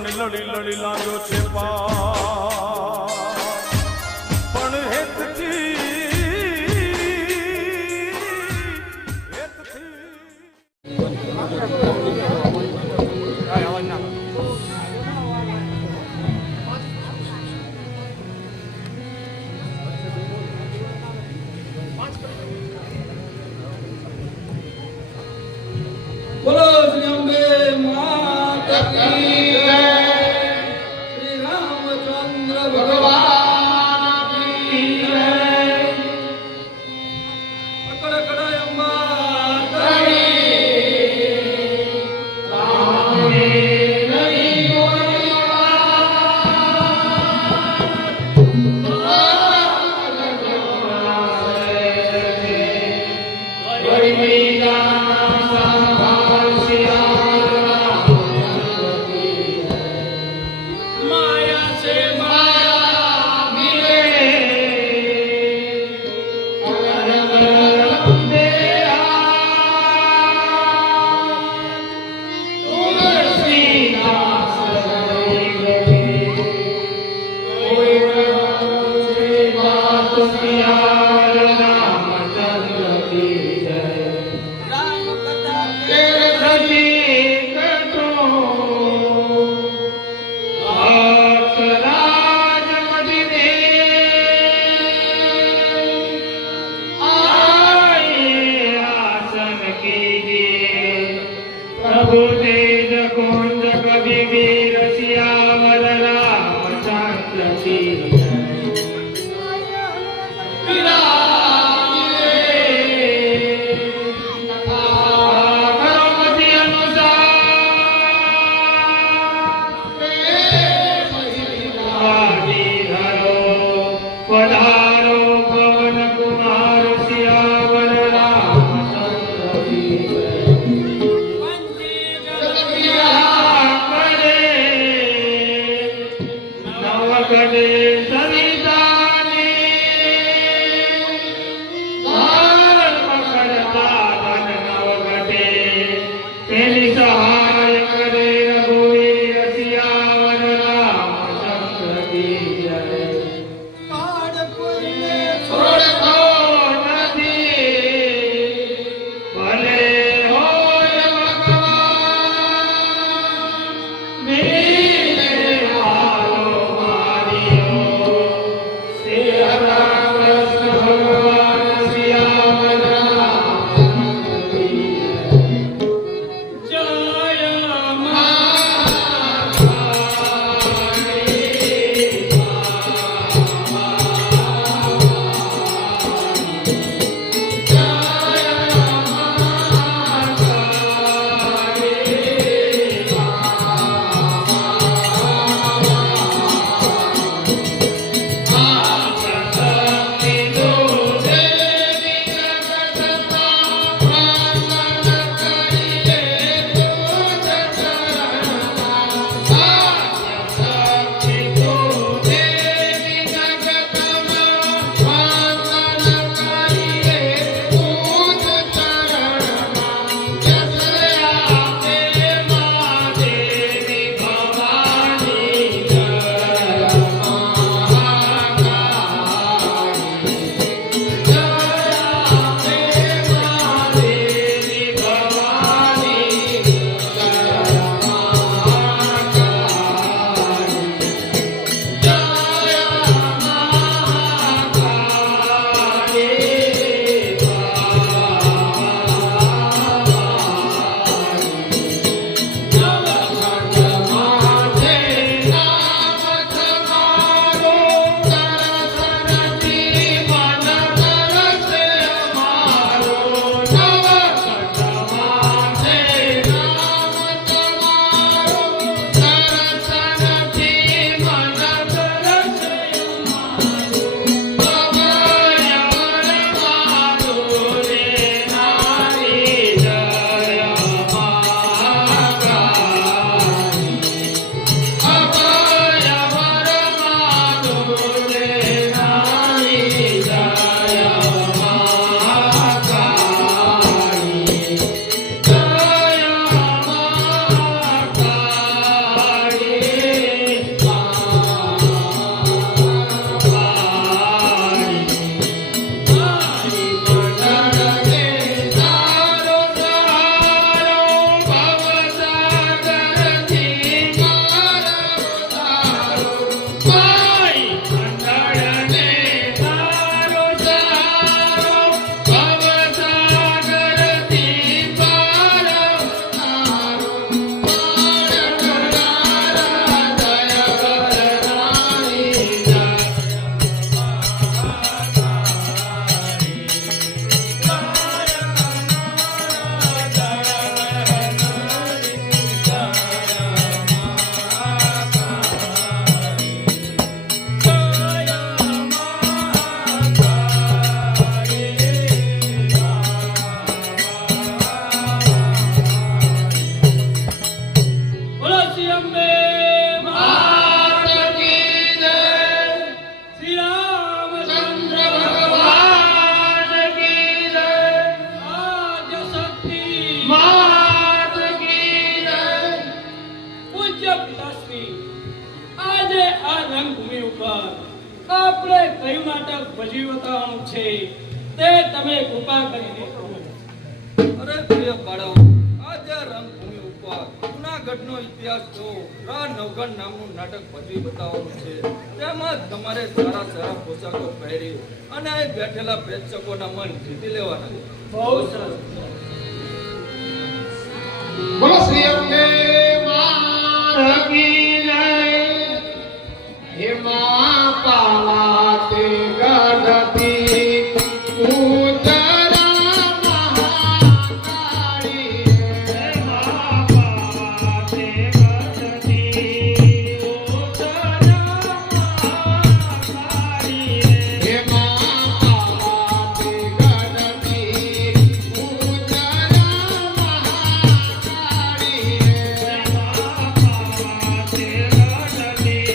મને લડી લડી લાગ્યો છે પાર પણ હેતથી બોલો શ્રી અંબે માતા કી જય, શ્રી રામચંદ્ર ભગવાન કી જય, અકળ કળાય અંબા તારી રામે નહીં કોઈ प्रभु तेज कुंज कवि वीर सियावर रामचंद्र की पधारो पवन कुमार सियावर रामचंद्र की नवगणे सविताने धर्म करता धन नवगटे तेली सहाय करे रघुवीर सियावर रामचंद्र की जय। छोड़ो नदी भले होय भगवान मेरे हालो मारियो રંગભૂમિ ઉપર આપણે કયું નાટક ભજવી બતાવવાનું છે તે તમે કૃપા કરીને કહો. અરે પ્રિય બાળકો, આજે રંગભૂમિ ઉપર જૂનાગઢનો ઇતિહાસ જો રા નવગણ નામનું નાટક ભજવી બતાવવાનું છે. તેમાં તમારે સારા સારા પોશાકો પહેરી અને અહીં બેઠેલા પ્રેક્ષકોના મન જીતી લેવાના છે. બહુ સરસ. બોલો શ્રી અંબે માં કી જય. હે માં પાલાતે ગઢતી ઉતરા મહાકાળી. હે માં પાલાતે ગઢતી ઉતરા મહાકાળી. હે માં પાલાતે ગઢતી ઉતરા મહાકાળી. હે માં પાલાતે ગઢતી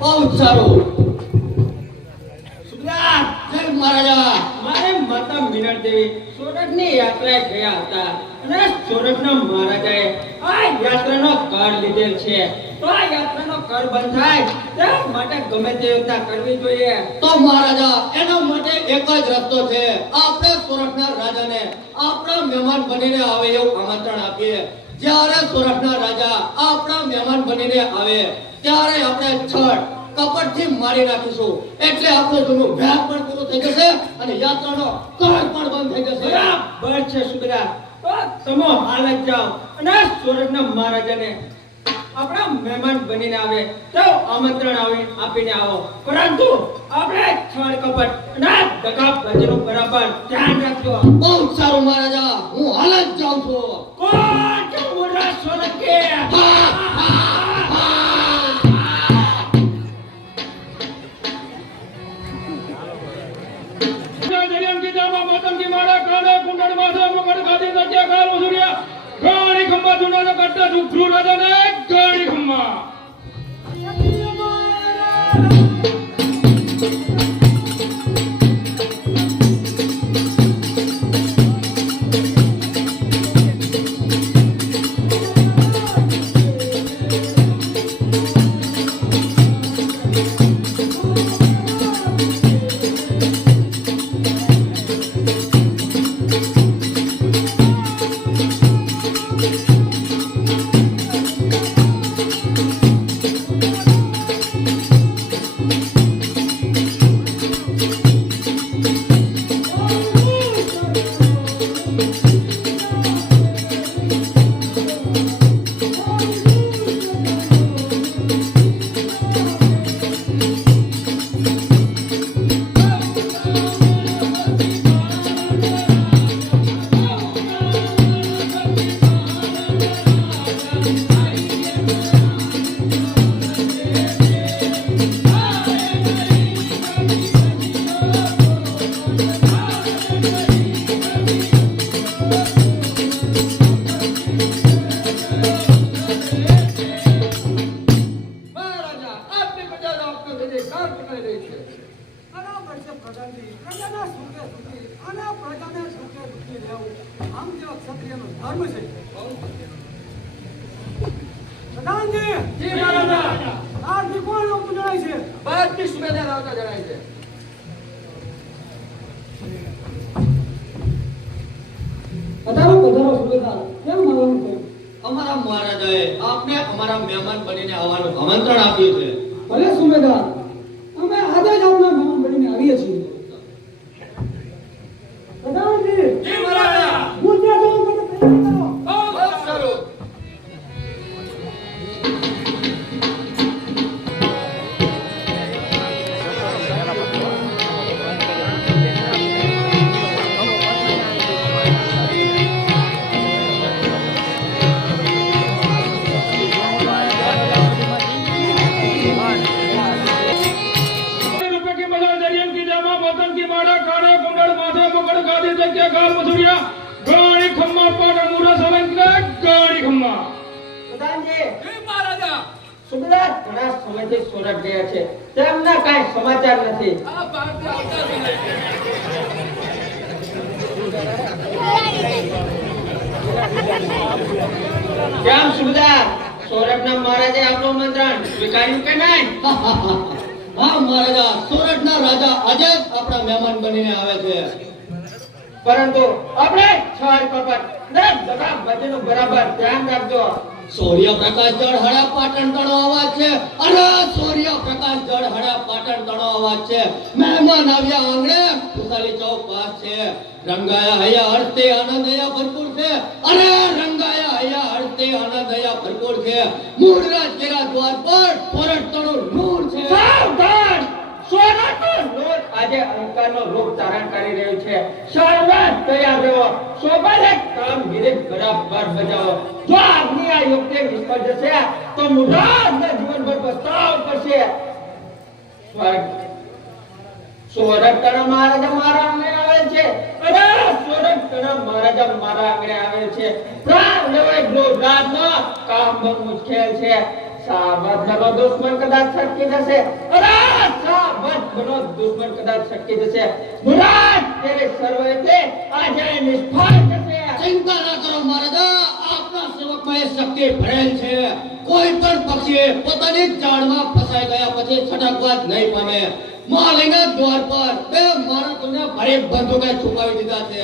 બહુ સારું. સુબેદાર જય મહારાજા. મારે માતા મીનળ દેવી સોરઠની યાત્રાએ ગયા હતા અને સોરઠના મહારાજાએ આ યાત્રાનો કર લીધેલ છે. તો આ યાત્રાનો કર બંધ થાય તે માટે ગમે તે યોજના કરવી જોઈએ. તો મહારાજા એના માટે એક જ રસ્તો છે. આપણે સોરઠના રાજાને આપણા મહેમાન બનીને આવે એવું આમંત્રણ આપીએ. જ્યારે સોરઠના રાજા આપણા મહેમાન બનીને આવે ત્યારે આપણે છઠ કપટથી મારી નાખીશું. એટલે આપણું જૂનું વ્યાપ પણ પૂરું થઈ જશે અને યાત્રાનો કર પણ બંધ થઈ જશે. બરાબર છે સુબેદાર. તો તમે હાલ જ જાઓ અને સોરઠના મહારાજાને આપણા મહેમાન બનીને આવે તો આમંત્રણ આપીને આવો. પરંતુ આપણે છળ કપટ અને દગા બાજીનું બરાબર ધ્યાન રાખજો. બહુ સારું મહારાજા, હું હાલ જ જાઉં છું. કોણ કે મોટા સોલંકી? દરિયમ કી જામા માતમ કી મારા કાને કુંડળ માથે મકડ ગાદી તજ્યા કાલ મસુરિયા ગાણી ખંભા જુનાનો કટ્ટા સુખરૂ રાજાને ગાણી ખંભા. બાદથી સુબેદાર આવતા જણાય છે. અમારા મહારાજાએ આપને અમારા મહેમાન બનીને આવવાનું આમંત્રણ આપ્યું છે. ભલે સુબેદાર, અમે આજે જ આપના મહેમાન બનીને આવીએ છીએ. પ્રધાનજી, જી મહારાજા. હું ત્યાં જાઉં મને તૈયાર કરો. બહુ સારું. રૂપિયા की मजा दरियम की जामा मातम की मारा काने कुंडળ માથે મકડ ગાદી તજ્યા કાલ મસુરિયા ગાણી ખંભા પાટા મુરા સોલંકી ગાણી ખંભા. પ્રધાનજી, જી મહારાજા. સુબેદાર ઘણા સમયથી સોરઠ ગયા છે. તેમના કાંઈ સમાચાર નથી. આ બાદથી આવતા જણાય છે. કેમ સુબેદાર, સોરઠના મહારાજે આપણું આમંત્રણ સ્વીકાર્યું કે નહીં? હા મહારાજા, સોરઠના રાજા આજે જ આપણા મહેમાન બનીને આવે છે. પરંતુ આપણે છળ કપટ ને દગા બાજીનું બરાબર ધ્યાન રાખજો. સૂર્યપ્રકાશ જળ હડા પાટણ તણો અવાજ છે. અરે સૂર્યપ્રકાશ જળ હડા પાટણ તણો અવાજ છે. મહેમાન આવ્યા આંગણે ખુશાલી ચોક પાસ છે. રંગાયા હૈયા હર્ષતે આનંદ હૈયા ભરપૂર છે. અરે રંગાયા હૈયા હર્ષતે આનંદ હૈયા ભરપૂર છે. મૂળરાજ કેરા દ્વાર પર સોરઠ તણું નૂર છે. સાવધાન! સોરઠનું લોટ આજે અહંકારનો રૂપ ધારણ કરી રહ્યું છે. સર્વે તૈયાર રહો. સ્વાભાવિક કામગીરી બરાબર બજાવો. જો આજની આ યુક્તિ નિષ્ફળ જશે તો મુરાદને જીવનભર પસ્તાવ કરશે. સોરઠ તણા મહારાજા મારા આંગણે આવે છે. અરે સોરઠ તણા મહારાજા મારા આંગણે આવે છે. પ્રાણ લેવાય ગૃહરાજનો કામ બહુ મુશ્કેલ છે. સાબરનો દુશ્મન કદાચ છટકી જશે. અરે સાબરનો દુશ્મન કદાચ છટકી જશે. મુરાદ તેરે સર્વ એટલે આજે નિષ્ફળ જશે. ચિંતા ના કરો મહારાજા, આપના સેવકમાં એ શક્તિ ભરેલ છે. કોઈ પણ પક્ષી પોતાની જાળમાં ફસાઈ ગયા પછી છટકવા જ નહીં પામે. માલિના દ્વાર પર બે માણસોને ભારે બંદૂકે છુપાવી દીધા છે.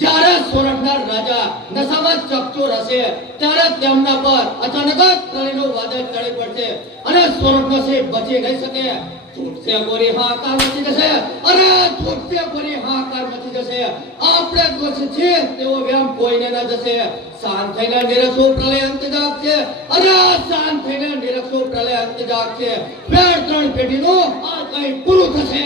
જ્યારે સોરઠના રાજા નશામાં ચકચોર હશે ત્યારે તેમના પર અચાનક જ પ્રલયનું વાદળ ટળી પડશે અને સોરઠનો સિંહ બચી નહીં શકે. છૂટશે ગોરી હાહાકાર મચી જશે. અરે છૂટશે ગોરી હાહાકાર મચી જશે. આપણે દોષ છે તેવો વ્યામ કોઈને ન જશે. શાંત થઈને નિરક્ષો પ્રલય અંત જાગશે. અરે શાંત થઈને નિરક્ષો પ્રલય અંત જાગશે. વેર ત્રણ પેઢીનું આ કઈ પૂરું થશે.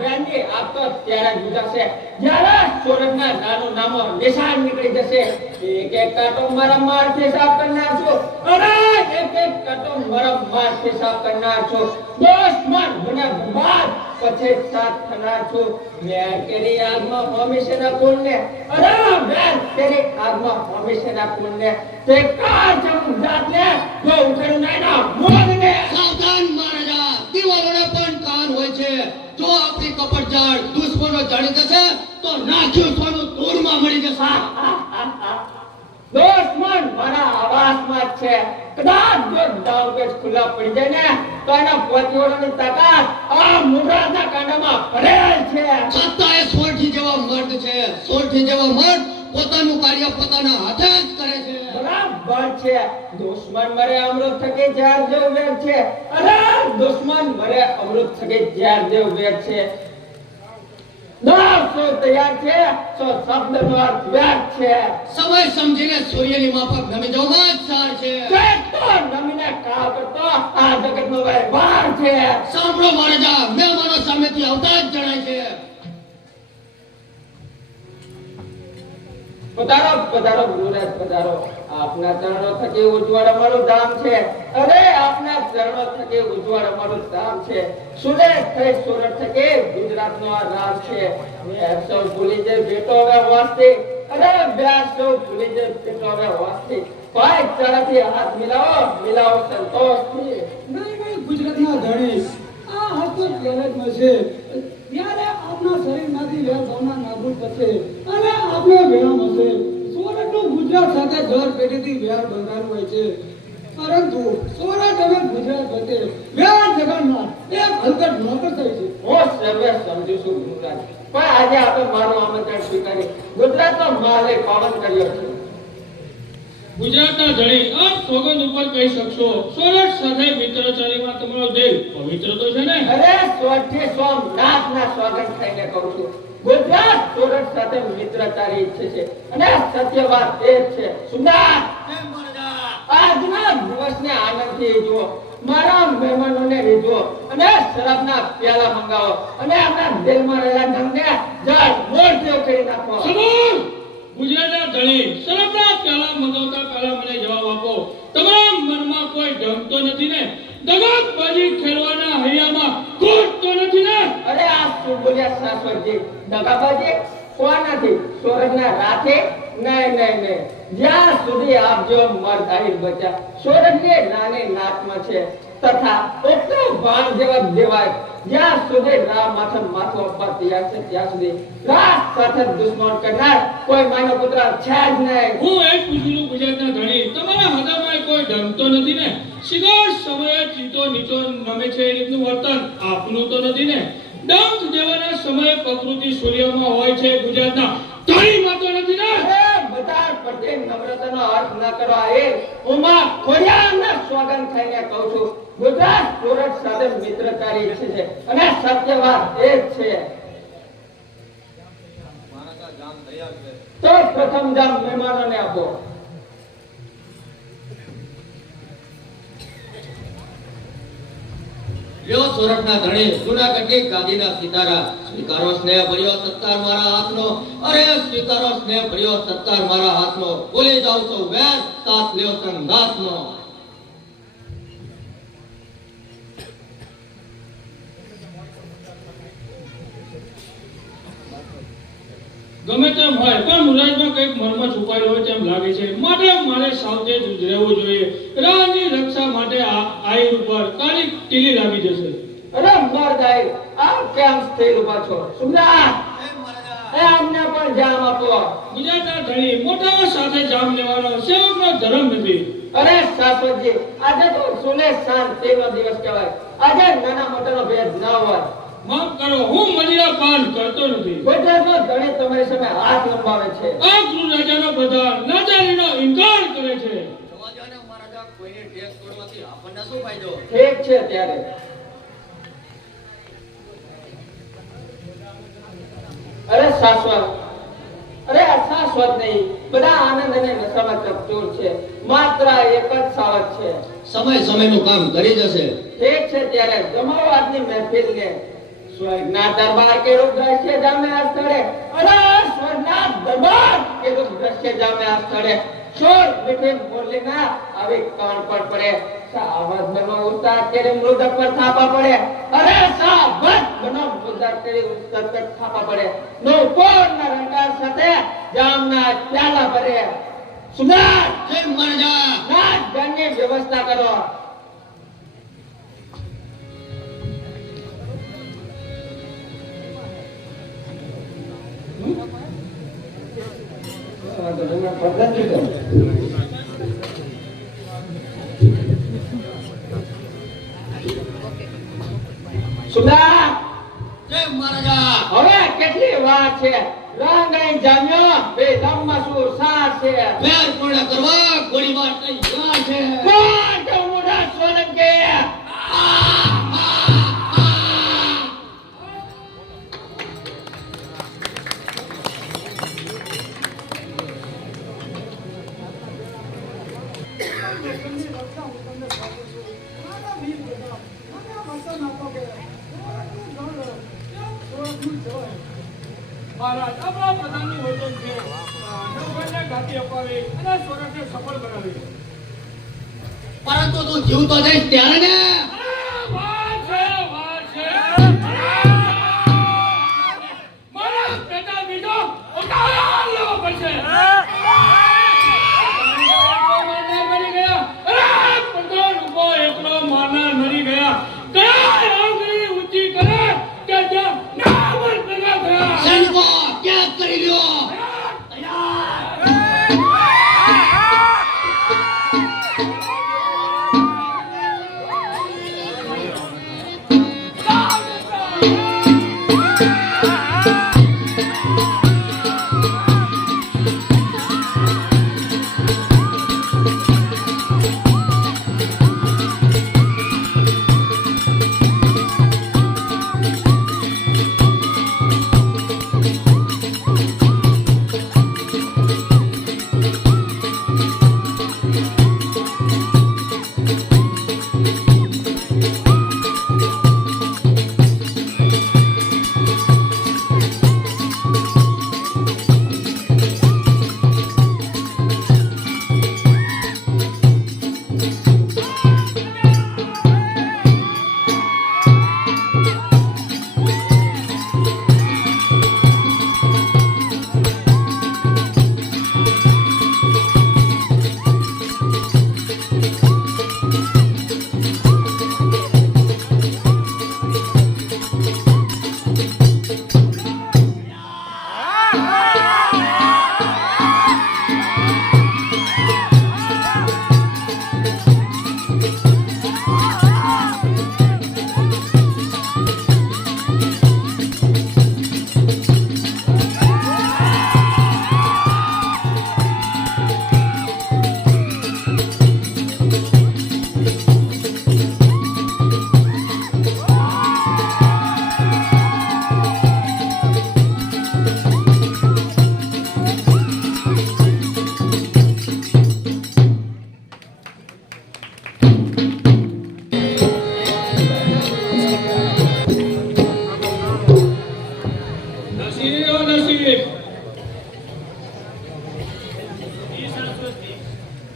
બેનજી આપ તો ત્યારે જ ગુજરશે જ્યારે સોરઠના નાનું નામો નિશાન નીકળી જશે. એક એક કાંટો મારા મારથી સાફ કરનાર છો. અરે એક એક કાંટો મારા મારથી સાફ કરનાર છો. દુશ્મન મને બરબાદ પછી સાથ થનાર છો. મેં તેરી આગમાં હંમેશા કુળને અરે મેં તેરી આગમાં હંમેશા કુળને તે કાર જાતને જો ઉઠેલું નહીં ના મોગને. સાવધાન મહારાજા, દિવાલોને પણ કાન હોય છે. જો આપણી કપટ જાળ દુશ્મનો જાણી જશે તો નાખ્યું સોનું ધૂળમાં મળી જશે. દુશ્મન મારા આવાસમાં જ છે. કદાચ જો દાવપેચ ખુલ્લા પડી જાય ને તો એના પોતીઓની તાકાત આ મુરાદના કાંડામાં ભરેલ છે. છતાં એ સોરઠી જેવા મર્દ છે. સોરઠી જેવા મર્દ પોતાનું કાર્ય પોતાના હાથે જ કરે છે. બરાબર છે. દુશ્મન મરે અમૃત થકી ઝેર જેવું વેર છે. અરે દુશ્મન મરે અમૃત થકી ઝેર જેવું વેર છે. દસ તૈયાર છે તો શબ્દનો અર્થ વ્યર્થ છે. સમય સમજીને સૂર્યની માફક નમી જવામાં જ સાર છે. તો નમીને કાળ કરતો આ જગતનો વ્યવહાર છે. સાંભળો મહારાજા, મહેમાનો સામેથી આવતા જ જણાય છે. પધારો પધારો ગુરુરાજ પધારો. આપના ચરણો થકી ઉજ્જવળ અમારું ધામ છે. અરે આપના ચરણો થકી ઉજ્જવળ અમારું ધામ છે. સુરેશ થઈ સુરત થકી ગુજરાતનો આ રાજ છે. મેં સૌ ભૂલી જઈ બેટો હવે વાસ્તી. અરે વ્યાસ સૌ ભૂલી જઈ બેટો હવે વાસ્તી. ભાઈ ચરણથી હાથ મિલાવો મિલાવો સંતોષથી. નહીં ગુજરાતના ધણી આ હાથ તો ત્યારે જ મળશે ત્યારે આપના શરીરમાંથી વેર ભાવના નાબૂદ થશે અને આપનો વિરામ હશે. સોરઠનું ગુજરાત સાથે દર પેઢીથી વેર બંધાયેલું હોય છે, પરંતુ સોરઠ અને ગુજરાત વચ્ચે વેર જગન્નાથ એક હલકટ નોકર થઈ છે. હું સર્વે સમજુ છું ગુરુરાજ, પણ આજે આપણે મારું આમંત્રણ સ્વીકારી ગુજરાતનો માલે પાવન કર્યો છે. ગુજરાતના ધણી આપ સોગંદ ઉપર કહી શકશો સોરઠ સાથે મિત્રચારીમાં તમારો દેવ પવિત્ર તો છે ને? અરે સોરઠી સોમનાથના સ્વાગત થઈને કહું છું. ગુજરાત સોરઠ સાથે મિત્રતારી ઈચ્છે છે અને સત્ય વાત એ જ છે. સુંદર આજના દિવસને આનંદથી જુઓ. મારા મહેમાનોને રીઝવો અને શરાબના પ્યાલા મંગાવો અને આપણા દિલમાં રહેલા ડંગને જળ મોરથી કરી નાખો. સબૂર! ગુજરાતના ધણી શરાબના પ્યાલા મંગાવતા પહેલા મને જવાબ આપો. તમારા મનમાં કોઈ ડંગ તો નથી ને? દગાબાજી ખેલવાના હૈયામાં ખોટ તો નથી ને? અરે આ શું બોલ્યા શાશ્વતજી? દગાબાજી કોનાથી? સોરઠના રાથે? નહીં નહીં નહીં. જ્યાં સુધી આપ જેવો મર્દ આહિર બચ્યા સોરઠની નાની નાતમાં છે તથા ઉત્તમ ભાન જેવા દેવાય. જ્યાં સુધી રામ માથે માથું આપવા તૈયાર છે ત્યાં સુધી રાત સાથે દુશ્મન કરનાર કોઈ માનો પુત્ર છે જ નહીં. હું એક પૂછું છું ગુજરાતના ધણી, તમારા હૃદયમાં કોઈ ડંગ તો નથી ને? શિકાર સમયે ચીતો નીચો નમે છે એ રીતનું વર્તન આપનું તો નથી ને? ડંખ દેવાના સમયે પ્રકૃતિ સૂર્યમાં હોય છે ગુજરાતના ધણીમાં તો નથી ને? બધા પ્રત્યે નમ્રતાનો અર્થ ન કરવા એ ઉમા ખોડિયારના સ્વાગત થઈને કહું છું. ગુજરાત સોરઠ સાથે મિત્રતારી ઈચ્છે છે અને સત્ય વાત એ જ છે. તો પ્રથમ જામ મહેમાનોને આપો. લ્યો સોરઠના ધણી, જૂનાગઢની ગાદીના સિતારા, સ્વીકારો સ્નેહ ભર્યો સત્કાર મારા હાથનો. અરે સ્વીકારો સ્નેહ ભર્યો સત્કાર મારા હાથનો. ભૂલી જાવ છો વેર, સાથ લ્યો સંગાથનો. ગમે તેમ હોય પણ મુરાદમાં કંઈક મર્મ છુપાયેલો હોય તેમ લાગે છે, માટે મારે સાવચેત રહેવું જોઈએ. રાની રક્ષા માટે આયર ઉપર કાળી ટીલી લાગી જશે. અરે મરદાઈ, આ કેમ સ્થિર ઉભા છો? સુમરા, એ અમને પણ જામ આપો. ગુજરાતના ધણી મોટાઓ સાથે જામ લેવાનો સેવકનો ધર્મ નથી. અરે શાશ્વતજી, આજે તો સુલે શાંતિનો દિવસ કહેવાય. આજે નાના મોટાનો ભેદ ન હોય. માફ કરો, હું મદિરા પાન કરતો નથી. ગુજરાતનો ધણી તમારી સામે હાથ લંબાવે છે. આ ગૃહ રાજાનો પ્રધાન લાચારીનો ઇનકાર કરે છે. સમાજને મહારાજા કોઈને ટેક્સ તોડવાથી આપણને શું ફાયદો? ઠીક છે ત્યારે. અરે શાશ્વત, અરે આ શાશ્વત નહીં, બધા આનંદ અને નશામાં ચકચૂર છે. માત્ર એક જ સાવત છે. સમય સમયનું કામ કરી જશે. ઠીક છે ત્યારે જમાવો આજની મહેફિલને. સ્વર્ગના દરબાર કે રૂપ દ્રશ્ય જામે આ સ્થળે. અરે સ્વર્ગના દરબાર કે રૂપ દ્રશ્ય જામે આ સ્થળે. શોર મીઠી મુરલીના આવી કાન પર પડે. સાવધ બનો ઉસ્તાદ કરી મૃદક પર થાપા પડે. અરે સાવધ બનો મૃદક કરી ઉસ્તાદ પર થાપા પડે. નો કોરના રંગાર સાથે જામના પ્યાલા ભરે. સુધાર જય મહારાજા. નાચ ગાનની વ્યવસ્થા કરો. સુધા, જય મહારાજા. હવે કેટલી વાર છે? રંગાઈ જામ્યો બે લંબા સુર સાર છે. ફેર પૂર્ણ કરવા ગોળીબાર તૈયાર છે. કોણ તો મોઢા સોલંકી? મહારાજ, આપણા પ્રધાનનું વચન છે નવઘણને ઘાતી અપાવી અને સ્વરાજને સફળ બનાવી. પરંતુ તું જીવતો જઈશ ત્યારે ને. વાર છે. મારા પેટા બીજો ઉતાર લેવો પડશે. મરી ગયા. અરે પ્રધાન ઉભો એકલો માના મરી ગયા. કયા આંગળી ઊંચી કરે કે જ્યાં નામર ભેગા થયા. સૈનિકો કેદ કરી લ્યો.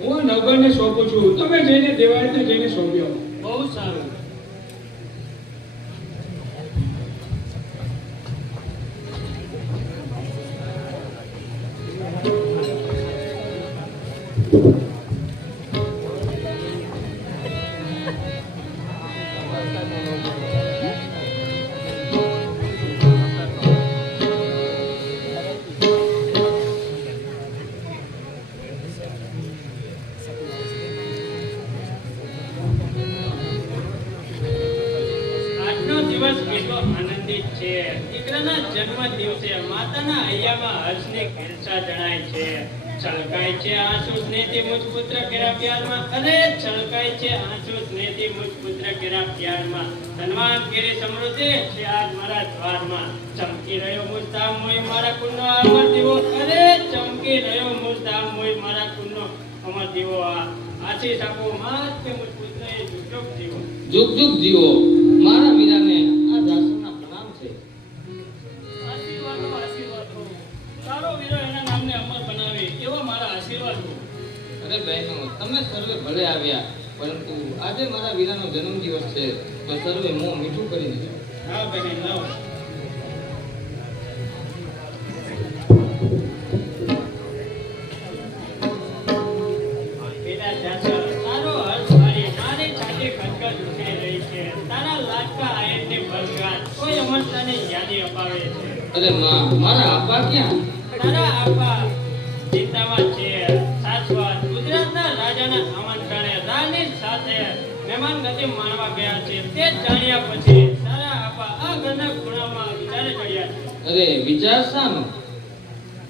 હું નવઘણને સોંપું છું. તમે જઈને દેવાયતને જઈને સોંપ્યો. બહુ સારું. આનંદિત છે. દીકરાના જન્મ દિવસે માતાના હૈયામાં હર્ષની ઘેલછા જણાય છે. છલકાય છે આંસુ સ્નેહથી મુજ પુત્ર કેરા પ્યારમાં, અરે છલકાય છે આંસુ સ્નેહથી મુજ પુત્ર કેરા પ્યારમાં. ધનવાન કેરી સમૃદ્ધિ છે આજ મારા દ્વારમાં. ચમકી રહ્યો મુજ ધામ મોય મારા કુળનો અમર દીવો, અરે ચમકી રહ્યો મુજ ધામ મોય મારા કુળનો અમર દીવો. આશીષ આપો માત કે મુજ પુત્રએ જુગ જુગ જીવો. જુગ જુગ જીવો. મારા વીરાને આ દાસોના પ્રણામ છે. આશીર્વાદો આશીર્વાદો. તારો વીરો એના નામને અમર બનાવે એવા મારા આશીર્વાદો. અરે બહેનો, તમે સર્વે ભલે આવ્યા, પરંતુ આજે મારા વીરાનો જન્મદિવસ છે, તો સર્વે મોં મીઠું કરી દેજો. હા બહેન લાવો. બેટા જાચર, તારો હર્ષ મારી મારી છાતી ખચખચ ઉઠી રહી છે. તારા લાડકા આયનની ભરગાટ કોઈ અમરતાની યાદી અપાવે છે. અરે માં, મારા આપા ક્યાં? તારા આપા ચિંતામાં છે. શાશ્વત ગુજરાતના રાજાના આમંત્રણે રાની સાથે મહેમાન ગતિ માણવા ગયા છે. તે જાણ્યા પછી તારા આપા આ ઘરના ખૂણામાં વિચારે ચડ્યા છે. અરે વિચાર શાનો?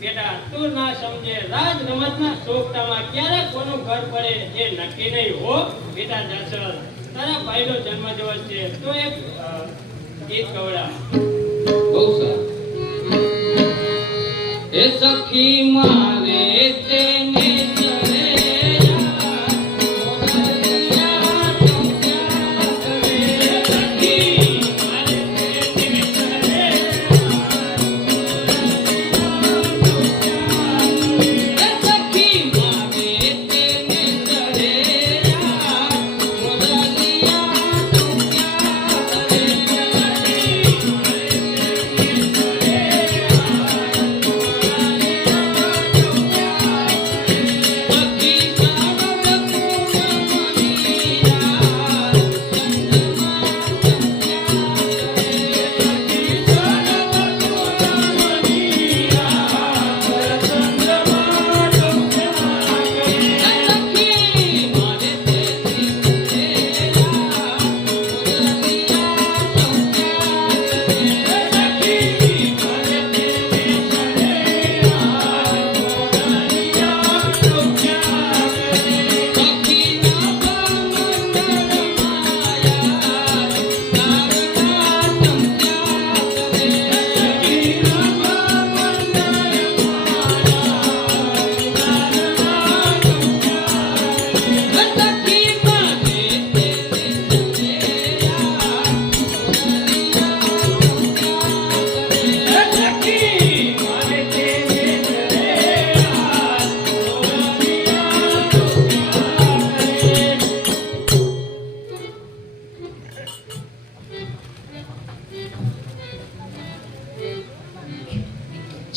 બેટા તું ના સમજે, રાજ રમતના શોખતામાં ક્યારે કોનું ઘર પડે એ નક્કી નહીં હો. બેટા જાસર, તારા ભાઈનો જન્મદિવસ છે તો એક ગીત ગવડા. બહુ સારું. એ સખી મારે તેને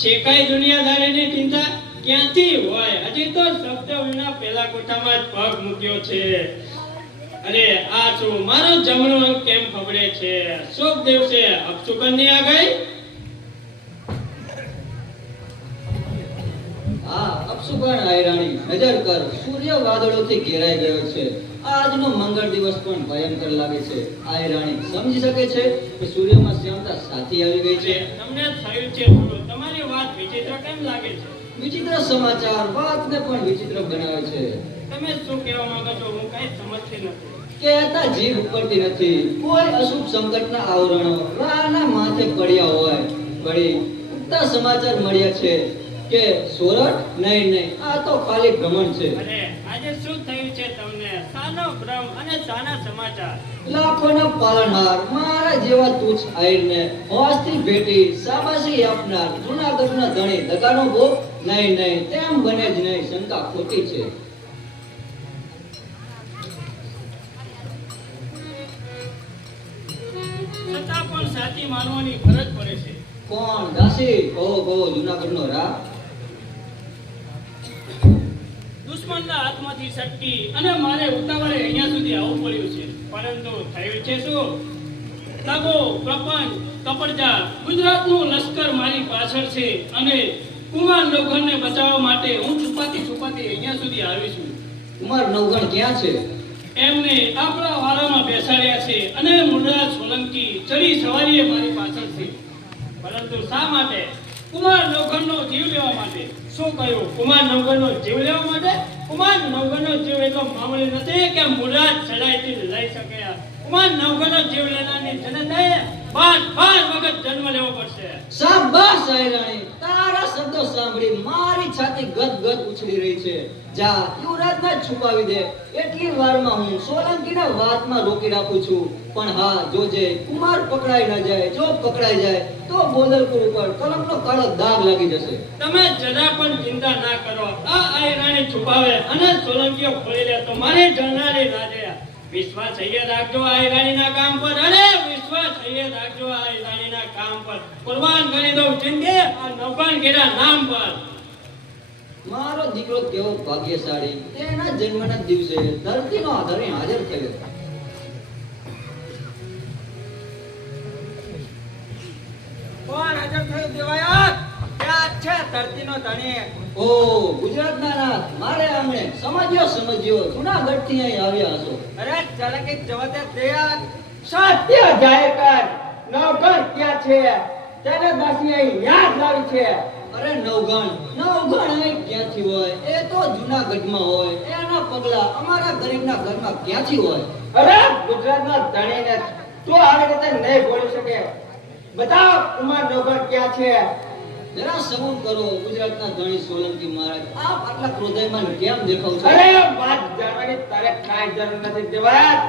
છે કઈ દુનિયાદારીની ચિંતા ક્યાંથી હોય? હજી તો શબ્દ વિના પેલા કોઠામાં જ પગ મૂક્યો છે. અરે આ શું મારો જમણો અંગ કેમ ખબડે છે? શુભ દિવસે અપશુકનની આ ગઈ. આ અપશુકન આયરાણી, નજર કર, સૂર્ય વાદળોથી ઘેરાઈ ગયો છે. આજનો મંગળ દિવસ પણ ભયંકર લાગે છે. આયરાણી સમજી શકે છે કે સૂર્યમાં શ્યામતા સાથી આવી ગઈ છે. તમને થયું છે થોડું. તમારી વાત વિચિત્ર કેમ લાગે છે? વિચિત્ર સમાચાર વાતને પણ વિચિત્ર બનાવે છે. તમે શું કહેવા માંગો છો? હું કઈ સમજતી નથી. કહેતા જીભ ઉપડતી નથી. કોઈ અશુભ સંકટના આવરણો રાના માથે પડ્યા હોય. વળી ઉગતા સમાચાર મળ્યા છે કે સોરઠ નહીં, આ તો ખાલી ભ્રમણ છે. અરે આજે શું થયું છે તમને? સાનો ભ્રમ અને સાના સમાચાર? લાખોના પાલનહાર મારા જેવા તુચ્છ આયરને હોશથી ભેટી શાબાશી આપનાર જૂનાગઢના ધણી દગાનો ભોગ નહીં, તેમ બને જ નહીં. શંકા ખોટી છે. છતાં પણ સાચી માનવાની ફરજ પડે છે. કોણ દાસી? કહો જૂનાગઢનો રા. દુશ્મનના હાથમાંથી સટકી અને મારે ઉતાવળે અહીંયા સુધી આવવું પડ્યું છે. પરંતુ થયું છે શું? દગો, પ્રપંચ, કપડજા, ગુજરાતનું લશ્કર મારી પાછળ છે અને કુમાર નવઘણને બચાવવા માટે હું છુપાતી અહીંયા સુધી આવી છું. કુમાર નવગણ ક્યાં છે? એમને આપણા વારામાં બેસાડ્યા છે અને મુરરાજ સોલંકી ચડી સવારીએ મારી પાછળ છે, પરંતુ શા માટે? કુમાર નવઘણનો જીવ લેવા માટે. શું કહ્યું? કુમાર નવઘણનો જીવ લેવા માટે? કુમાર નવઘણનો જીવ એટલો મામૂલી નથી કે મુરરાજ ચડાઈથી લઈ શકે. કુમાર નવઘણનો જીવ લેનારની જનતાએ 12 વખત જન્મ લેવો પડશે. શાબાશ આયરાણી, તારા શબ્દો સાંભળી મારી છાતી ગદગદ ઉછળી રહી છે. જા યુવરાજને છુપાવી દે, એટલી વારમાં હું સોલંકીના વાતમાં રોકી રાખું છું. પણ હા જોજે, કુમાર પકડાઈ ન જાય. જો પકડાઈ જાય તો બોદલપુર ઉપર કલંકનો કાળો દાગ લાગી જશે. તમે જરા પણ ચિંતા ના કરો. આ આયરાણી છુપાવે અને સોલંકીઓ ખોલી લે તો મારે જણારી રાજે. વિશ્વાસ હૈયે રાખજો આ આયરાણીના કામ પર. અરે વિશ્વાસ હૈયે રાખજો આ આયરાણીના કામ પર. કુરબાન કરી દઉં જિંદગી આ નવઘણ ઘેરા નામ પર. મારો દીકરો કેવો ભાગ્યશાળી, તેના જન્મના દિવસે ધરતીનો આધારે હાજર થયો. કોણ હાજર થયું દેવાયત? ક્યાં છે ધરતીનો ધણી? ઓ ગુજરાતના નાથ, મારે આમણે સમજ્યો જૂનાગઢથી અહીં આવ્યા છો. અરે ચલકે જવતે દેયાત સત્ય જાહેર કર. નવઘણ ક્યાં છે? તેને દાસી અહીં યાદ લાવી છે. અરે નવઘણ અહીં ક્યાંથી હોય? એ તો જૂનાગઢમાં હોય. એના પગલા અમારા ગરીબના ઘરમાં ક્યાંથી હોય? અરે ગુજરાતના ધણીને તો આવી રીતે નહીં બોલી શકે. બતાવ કુમાર નવઘણ ક્યાં છે? જરા સબૂત કરો ગુજરાતના ધણી સોલંકી મહારાજ. આપ આટલા ક્રોધાયમાન કેમ દેખાવ છો? અરે વાત જાણવાની તારે કાંઈ જરૂર નથી દેવાયત.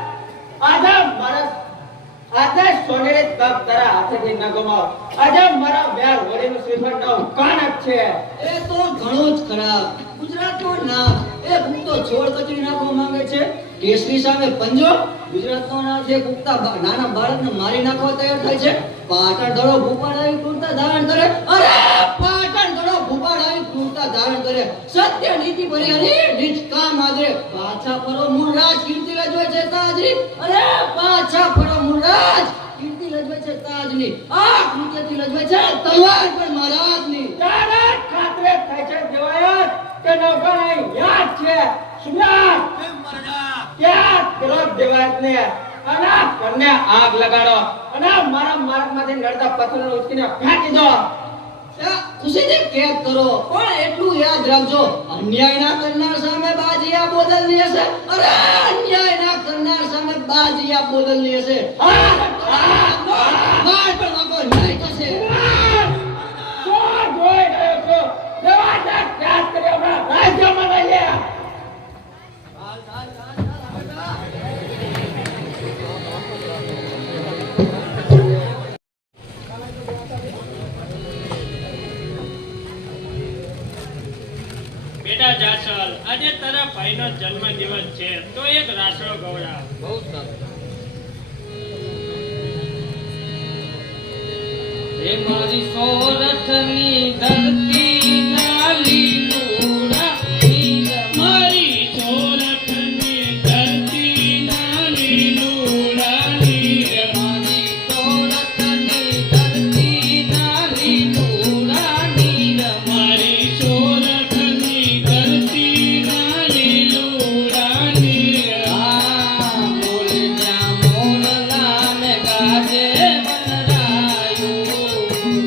આજે સોનેરી તક તારા હાથેથી ન ગુમાવ. આજે મારા વ્યાર હોળીનું શ્રીફળ નો કાન જ છે. એ તો ઘણું જ ખરાબ. ગુજરાતનો નાથ એક ઉગતો છોડ કચડી નાખવા માંગે છે. કેસરી સામે પંજો. ગુજરાતનો નાથ એક ઉગતા નાના બાળકને મારી નાખવા તૈયાર થાય છે. પાટણ ધડો ભૂપાળ આવી ક્રૂરતા ધારણ કરે. અરે પાટણ ધડો ભૂપાળ આવી ક્રૂરતા ધારણ કરે. સત્ય નીતિ ભરી હરી નીચ કામ આદરે. પાછા ફરો મુરરાજ કીર્તિ લજવે છે તાજની. અરે પાછા ફરો મુરરાજ કીર્તિ લજવે છે તાજની. આ કૃત્યથી લજવે છે તલવાર પર મહારાજની. તારે ખાતરે થાય છે દેવાયત કે નવઘણ અહીં યાદ છે. સુમ્રાટ ક્યાં કરો દેવાયતને અને ઘરને આગ લગાડો અને મારા માર્ગમાંથી નડતા પથ્થરોને ઉચકીને ફેંકી દો. ખુશીથી કેદ કરો, પણ એટલું યાદ રાખજો, અન્યાય ના કરનાર સામે બાજીયા બોદલની હશે. અરે અન્યાય ના કરનાર સામે બાજીયા બોદલની હશે. માર પર વાગો નહીં થશે. શું જોઈ રહ્યો છો? દેવાયતને ત્યાગ કરી હમણાં રાજ્યમાં લઈએ. બેટા જાસલ, આજે તારા ભાઈનો જન્મદિવસ છે તો એક રાસડો ગવડાવ. બહુ સારું. હે મારી સોરઠની ધરતી ના લીલુડા નીર, મારી સોરઠની ધરતી ના લીલુડા નીર, મારી સોરઠની ધરતી ના લીલુડા નીર, મારી સોરઠની ધરતી ના લીલુડા નીર. આ મોર જા મોરલા ને ગાજે વનરાયું,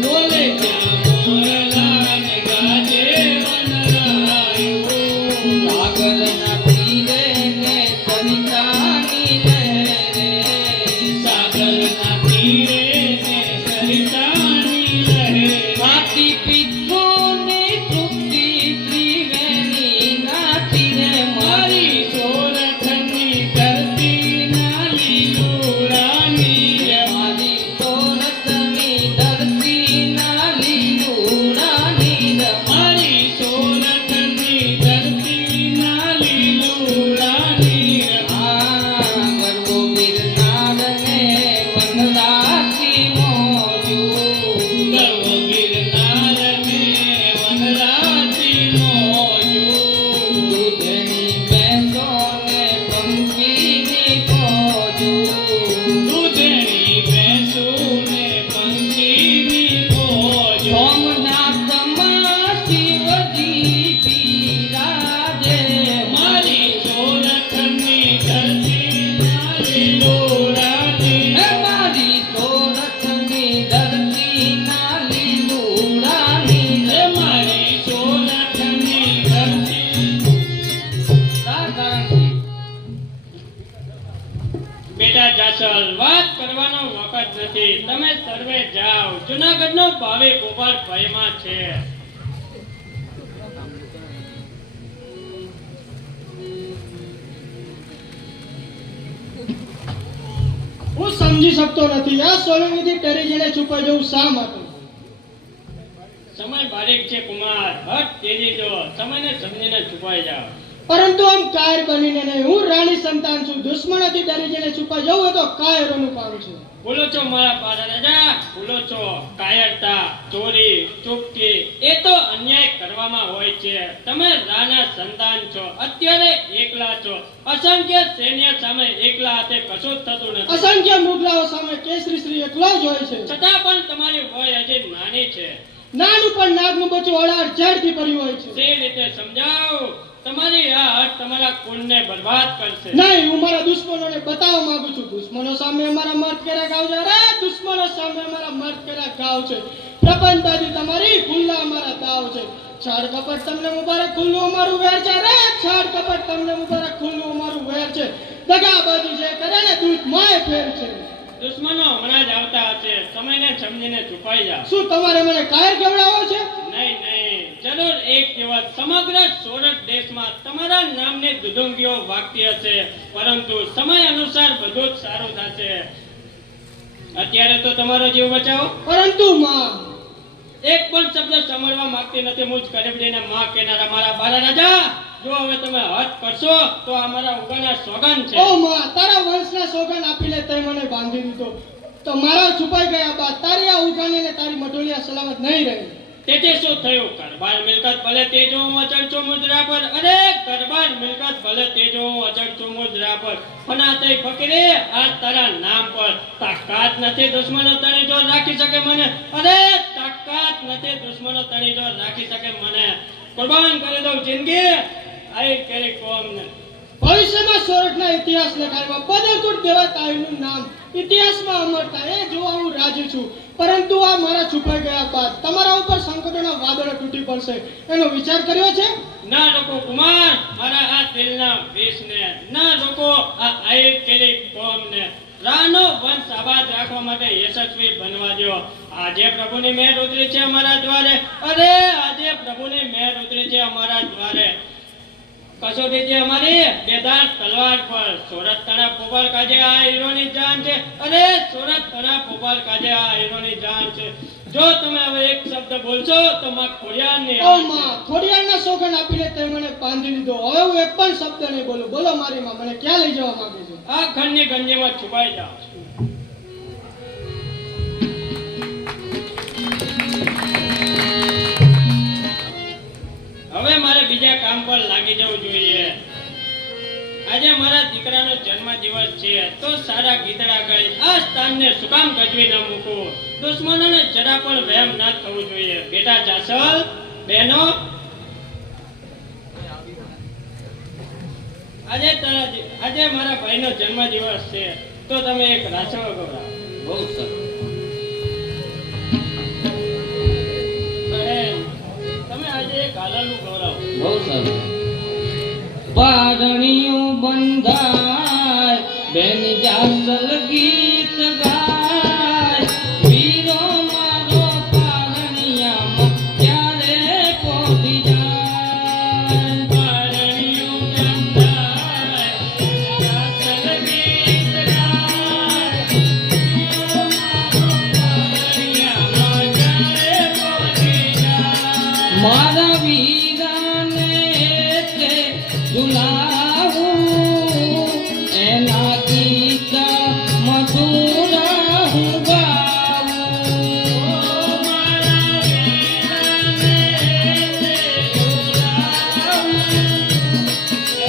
બોલે ક્યાં મોર જુનાગઢનો ભાવે ગોપાલ ભયમાં છે. હું સમજી શકતો નથી આ સોલંકીથી ડરી જઈને છુપાઈ જવું શા માટે. સમય બારીક છે કુમાર, હટ તેજી જો, સમયને સમજીને છુપાઈ જાઓ. પરંતુ આમ કાયર બનીને નહીં, હું રાણી સંતાન છું. દુશ્મનોથી ડરી જઈને છુપાઈ જવું એ તો કાયરોનું કામ છે. ભૂલો છો મારા પાડા રાજા, ભૂલો છો. કાયરતા, ચોરી, ચૂપકી એ તો અન્યાય કરવામાં હોય છે. તમે રાના સંતાન છો, અત્યારે એકલા છો. અસંખ્ય સૈન્ય સામે એકલા હાથે કશું જ થતું નથી. અસંખ્ય મુગલાઓ સામે કેસરી શ્રી એકલો જ હોય છે. છતાં પણ તમારી વય હજી નાની છે. નાનું પણ નાગનું બચ્ચું અડાડ ઝેરથી ભર્યું હોય છે. તે રીતે સમજાવો. તમારી આ હટ તમારા કુળને બરબાદ કરશે. નહીં, હું મારા દુશ્મનોને બતાવવા માંગુ છું. દુશ્મનો સામે અમારા મર્દ કર્યા ગાવ છે. અરે દુશ્મનો સામે અમારા મર્દ કર્યા ગાવ છે. પ્રપંચબાજી તમારી, ખુલ્લા અમારા દાવ છે. છાડ કપટ તમને મુબારક, ખુલ્લું અમારું વેર છે. અરે છાડ કપટ તમને મુબારક, ખુલ્લું અમારું વેર છે. દગાબાજી જે કરે ને દૂધ માય ફેર છે. દુશ્મનો હમણાં જ આવતા હશે, સમયને સમજીને છુપાઈ જાઓ. શું તમારે મને કાયર કેવડાવો છે? નહીં નહીં, જરૂર એક દિવસ સમગ્ર સોરઠ દેશમાં તમારા નામની દુધુંગીઓ વાગતી હશે, પરંતુ સમય અનુસાર બધું જ સારું થશે. અત્યારે તો તમારો જીવ બચાવો. પરંતુ માં, એક પણ શબ્દ સાંભળવા માંગતી નથી મુજ ગરીબડીને માં કહેનારા મારા બારા રાજા. જો હવે તમે હટ કરશો તો અમારા ઉગાના સોગન છે. ઓ માં, તારા વંશના સોગન આપીને તે મને બાંધી દીધો, તો મારા છુપાઈ ગયા બાદ તારી આ ઉગાની ને તારી મટોલિયા સલામત નહીં રહે. તેથી શું થયું? ઘરબાર મિલકત ભલે તેજો હું અચળ છું મુદ્રા પર. અરે ઘરબાર મિલકત ભલે તેજો હું અચળ છું મુદ્રા પર. ફનાતે ફકીરે આ તારા નામ પર. તાકાત નથી દુશ્મનો તણી જોર રાખી શકે મને. અરે તાકાત નથી દુશ્મનો તણી જોર રાખી શકે મને. કુરબાન કરી દઉં જિંદગી આઈ કેરી કોમને. ભવિષ્યમાં સોરઠના ઇતિહાસ લખાયમાં બદરકુટ દેવાતાઈનું નામ ઇતિહાસમાં અમર થાય એ જોવા હું રાજી છું. પરંતુ આ મારા છુપાઈ ગયા બાદ તમારા ઉપર સંકટોના વાદળો તૂટી પડશે એનો વિચાર કર્યો છે? ના રોકો કુમાર મારા આ દિલના વિષને. ના રોકો આ આઈ કેરી કોમને. રાનો વંશ આબાદ રાખવા માટે યશસ્વી બનવા દો. આજે પ્રભુની મહેર ઉતરી છે અમારા દ્વારે. અરે આજે પ્રભુની મહેર ઉતરી છે અમારા દ્વારે. કસોટી છે અમારી બેદાર તલવાર પર. સોરઠ તણા પોપાલ કાજે આ હીરોની જાન છે. અરે સોરઠ તણા પોપાલ કાજે આ હીરોની જાન છે. જો તમે હવે એક શબ્દ બોલશો તો માં ખોડિયારની ઓ માં, ખોડિયારના સોગન આપીને તે મને બાંધી દીધો. હવે હું એક પણ શબ્દ નહીં બોલું. બોલો મારી માં, મને ક્યાં લઈ જવા માંગે છે? આ ખંડની ગંજીમાં છુપાઈ જાઓ. હવે મારે બીજા કામ પર લાગી જવું જોઈએ. આજે મારા દીકરાનો જન્મદિવસ છે તો સારા ગીતડા ગાઈ આ સ્થાનને શું કામ ગજવી ન મૂકું? દુશ્મનોને જરા પણ વહેમ ના થવું જોઈએ. બેટા જાસલ, બહેનો, આજે મારા ભાઈનો જન્મદિવસ છે તો તમે એક રાસવ ગવડાવો. બહુ સરસ. બહેન, તમે આજે એક હાલાલું ગવડાવો. બહુ સરસ. પારણિયું બંધાય બેન જાસલ ગીત ગાય. વીરો મારો પારણિયામાં ક્યારે પહોંચી જાય. પારણિયું બંધાય જાસલ ગીત ગાય. વીરો મારો પારણિયામાં ક્યારે પહોંચી જાય. મારા વીરાને તે ઝુલાવું એના ગીત મધુર હું ગાવું. મારા વીરાને તે ઝુલાવું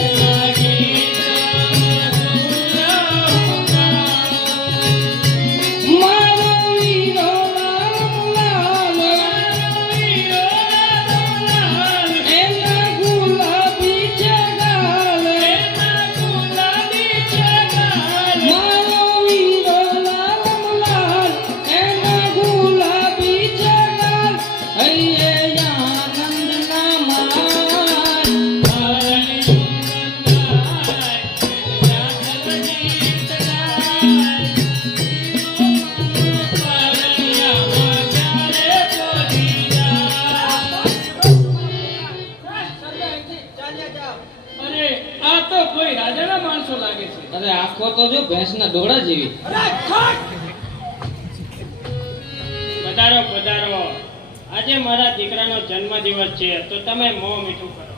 એના ગીત મધુર હું ગાવું. મારો વીરો લાલ લાલ, એના ગુલાબી છે ગાલ. આંખો તો જો ભેંસના દોડા જેવી. પધારો પધારો. આજે મારા દીકરાનો જન્મદિવસ છે તો તમે મોં મીઠું કરો.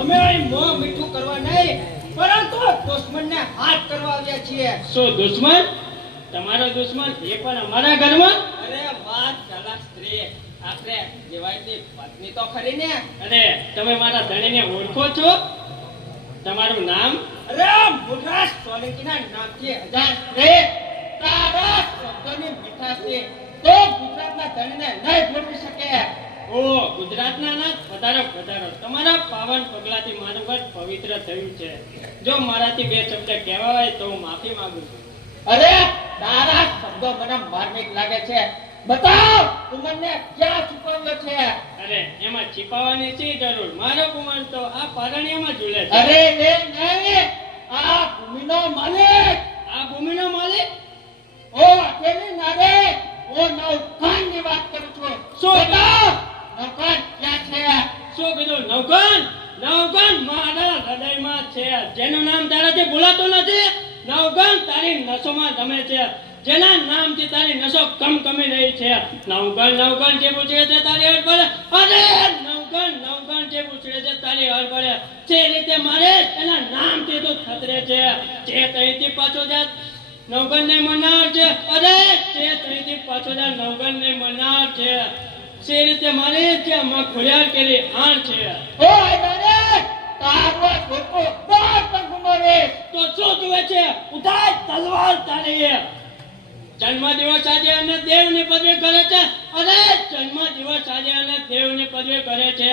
અમે અહીં મોં મીઠું કરવા નહીં પરંતુ દુશ્મનને હાથ કરવા આવ્યા છીએ. શું દુશ્મન? તમારો દુશ્મન એ પણ અમારા ઘરમાં? અરે વાત ચાલાક સ્ત્રી, આપણે દેવાયની પત્ની તો ખરી ને. અરે તમે મારા ધણીને ઓળખો છો? તમારું નામ? અરે મુદ્રાસ સોલંકીના નામથી અજાણ રે તારા શબ્દોની મીઠાશથી તો ગુજરાતના ધણીને નહીં ભૂલી શકે. ઓ ગુજરાતના નાથ, પધારો પધારો. તમારા પાવન પગલાથી મારું ઘર પવિત્ર થયું છે. જો મારાથી બે શબ્દ કહેવા હોય તો હું માફી માંગુ છું. અરે તારા શબ્દો મને માર્મિક લાગે છે. બતાવ તું મને ક્યાં છુપાવ્યો છે. અરે એમાં छिपाવાની શી જરૂર? મારો કુમાર તો આ પારણિયામાં ઝૂલે છે. અરે એ નહીં, આ ભૂમિનો માલિક, આ ભૂમિનો માલિક? ઓ અકેલી નારે, ઓ નવખાનની વાત કરું છું. શું? બતાવ નવખાન ક્યાં છે. શું કીધું? નવઘણ? નવઘણ મારા હૃદયમાં છે. જેનું નામ તારાથી ભૂલાતું નથી. નવઘણ તારી નસોમાં રમે છે. જેના નામથી તારી નસો કમકમી રહી છે. નવઘણ નવઘણ જે પૂછે છે તારી હર પડે. અરે નવઘણ નવઘણ જે પૂછે છે તારી હર પડે. જે રીતે મારે એના નામથી તો ખતરે છે. જે તઈથી પાછો જા નવઘણ ને મનાર છે. અરે જે તઈથી પાછો જા નવઘણ ને મનાર છે. જે રીતે મારે છે માં ખોડિયાર કેલી આણ છે. ઓ નારે તારો છોકરો બાર પર ગુમાવે તો શું જુએ છે? ઉઠાય તલવાર તારી. જન્મદિવસ આજે અને દેવની પદવી કરે છે. અરે જન્મદિવસ આજે અને દેવની પદવી કરે છે.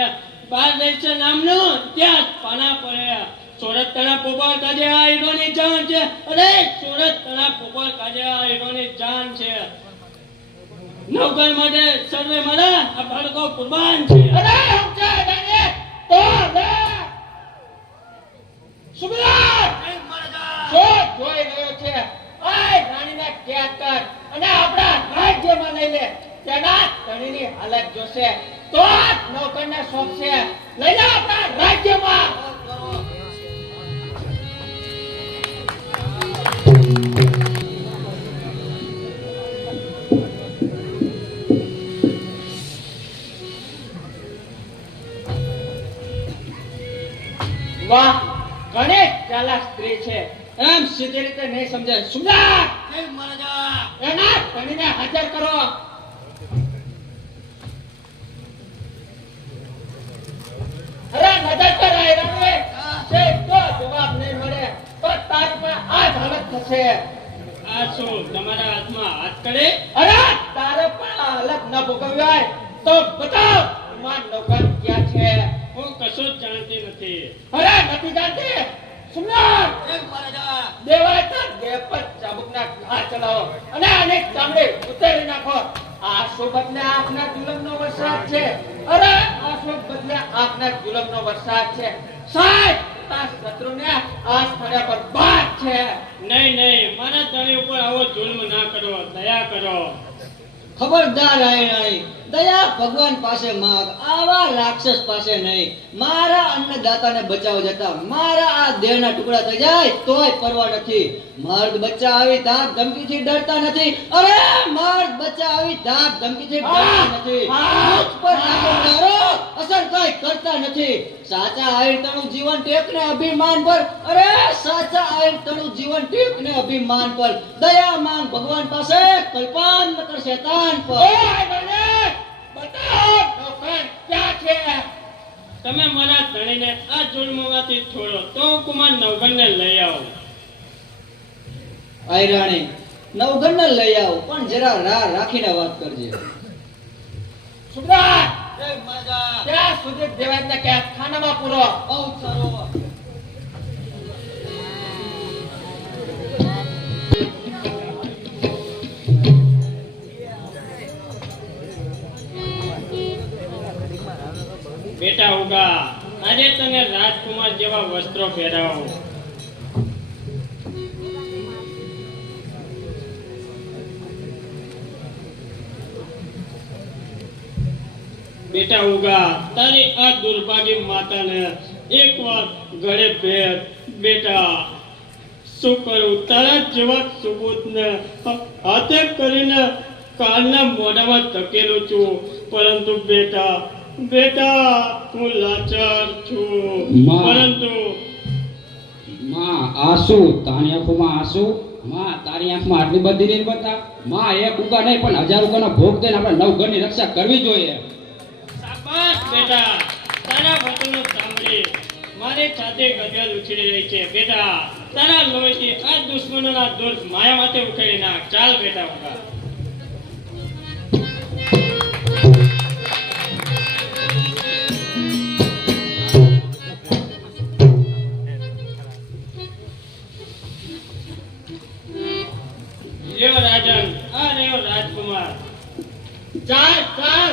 12 દેશ નામનું ત્યાં પાના પડે. સુરત તણા પોપર કાજે આ હીરોની જાન છે. અરે સુરત તણા પોપર કાજે આ હીરોની જાન છે. નવઘણ માટે સર્વે મારા આ બાળકો કુરબાન છે. અરે હું છે નારે તો રે સુબિયાર શું જોઈ રહ્યો છે. આય રાણીને કેદ કર અને આપણા રાજ્યમાં લઈ લે. તેના ધણીની હાલત જોશે તો જ નવકરને સોંપશે. લઈ લે આપણા રાજ્યમાં. વાહ, ઘણી ચાલાક સ્ત્રી છે. એમ સીધી રીતે નહીં સમજે. સુબિયાર એના ધણીને હાજર કરો. અરે નજર પર આવી રહી છે તો જવાબ નહીં મળે તો તારી પર આ જ હાલત થશે. આ શું તમારા હાથમાં હાથ કરે? અરે તારે પણ આ હાલત ન ભોગવવી હોય તો બતાવ કુમાર નવઘણ ક્યાં છે. હું કશું જ જાણતી નથી. અરે નથી જાણતી. સુમનાર દેવાતા દેહ પર ચાબુકના ઘા ચલાવો અને આને ચામડી ઉતારી નાખો. આ શું બદલે આપના જુલમનો વરસાદ છે. અરે આ શું બદલે આપના જુલમનો વરસાદ છે. સાહેબ તાર શત્રુને આ સ્થળે પર બાદ છે. નહીં નહીં, મારા ધણી ઉપર આવો જુલ્મ ના કરો, દયા કરો. ખબરદાર રાણી, દયા ભગવાન પાસે માંગ, આવા રાક્ષસ પાસે નહીં. મારા અન્નદાતાને બચાવ જતા મારા આ દેહના ટુકડા થઈ જાય તોય પરવા નથી. મર્દ બચ્ચા આવી ધાક ધમકીથી ડરતા નથી. અરે મર્દ બચ્ચા આવી ધાક ધમકીથી ડરતા નથી. મુખ પર આક્રમણકારો અસર કઈ કરતા નથી. સાચા આયરતણું જીવન ટેકને અભિમાન પર. અરે સાચા આયરતણું જીવન ટેકને અભિમાન પર. દયા માંગ ભગવાન પાસે, કલ્પાન નકર શેતાન પર. બતાવ નવઘણ ક્યાં છે. તમે મારા ધણીને આ જુલ્મમાંથી છોડો તો હું કુમાર નવઘણને લઈ આવું. આય રાણી, નવઘણને લઈ આવ પણ જરા રાહ રાખીને વાત કરજે. સુમનાર ત્યાં સુધી દેવાયતને કે ખાનામાં પૂરો. બહુ સારો. બેટા ઉગા, આજે તને રાજકુમાર જેવા વસ્ત્રો પહેરાવું. બેટા ઉગા તારી આ દુર્ભાગ્ય માતાને એક વાર ગળે ભેટ બેટા શું કરું તારા જેવા સુબોધને હાથે કરીને કાનના મોઢામાં ધકેલું છું પરંતુ બેટા હું લાચાર છું માં. પરંતુ માં આંસુ તારી આંખોમાં આંસુ માં તારી આંખમાં આટલી બધી નહીં બતા માં એક ઉગા નહીં પણ 1000 ઉગાનો ભોગ દઈને આપણે નવઘરની રક્ષા કરવી જોઈએ. શાબાશ બેટા તારા વચનો સાંભળી મારી છાતી ગજલ ઉછળી રહી છે બેટા તારા લોહીથી આ દુશ્મનોના દોષ માયા માથે ઉખેડી નાખ ચાલ બેટા ઉગા લ્યો રાજન આ રહ્યો રાજકુમાર ચાલ ચાલ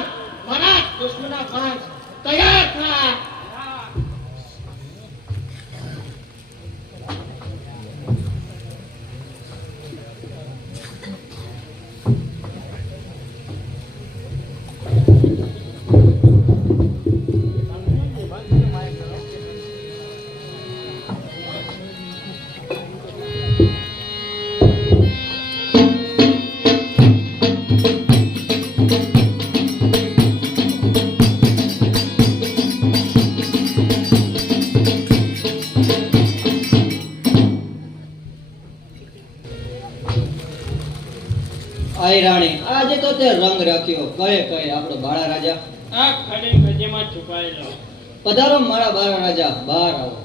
મારા દુશ્મના પાંચ તૈયાર થા. આય રાણી આજે તો તે રંગ રાખ્યો કહે આપણો બાળા રાજા. આ ખડીમ ગજેમાં છુપાયેલો પધારો મારા બાળા રાજા બહાર આવો.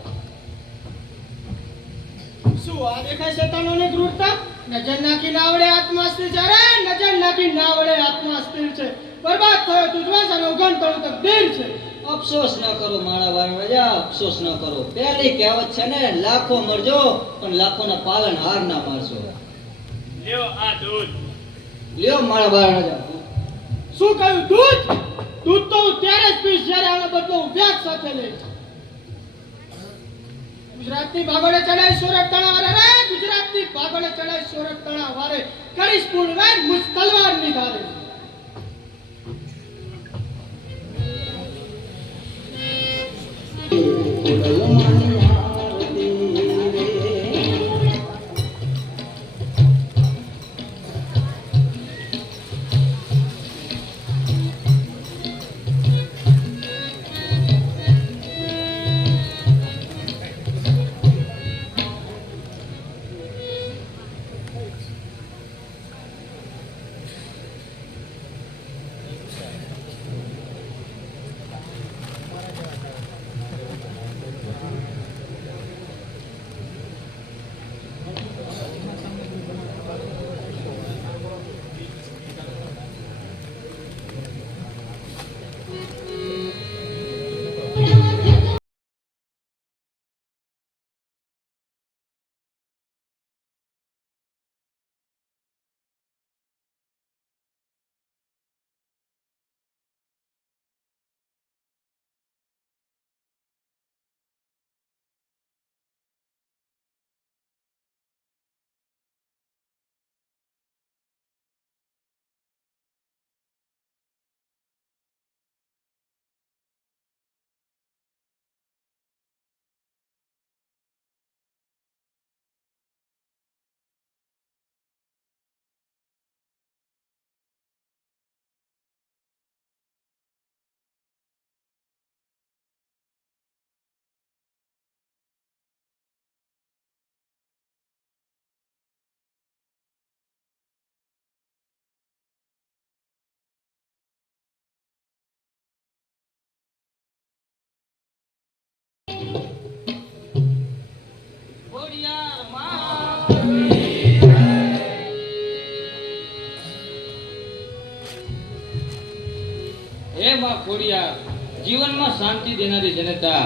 શું આ દેખાય શેતાનોની ક્રૂરતા? નજર નાખીને આવડે આત્મા સ્થિર છે. અરે નજર નાખીને આવડે આત્મા સ્થિર છે. બરબાદ થયો તુજવાસ અને ઉગન તળું તકદીર છે. અફસોસ ન કરો મારા બાળા રાજા અફસોસ ન કરો. પહેલી કહેવત છે ને લાખો મરજો પણ લાખોના પાલન હાર ના મારશો. લ્યો આ દૂધ લ્યો મારા બાળા રાજા. શું કહ્યું? દૂધ? દૂધ તો હું ત્યારે જ પીશ જ્યારે આનો બદલો હું વ્યાજ સાથે લઈશ. ગુજરાતની ભાગોળે ચડાઈ સોરઠ તણા વારે રે ગુજરાતની ભાગોળે ચડાઈ સોરઠ તણા વારે કરીશ પૂર્ણ વેર મુજ તલવાર ની ધારે. હે માં ખોડિયાર, જીવનમાં શાંતિ દેનારી જનતા,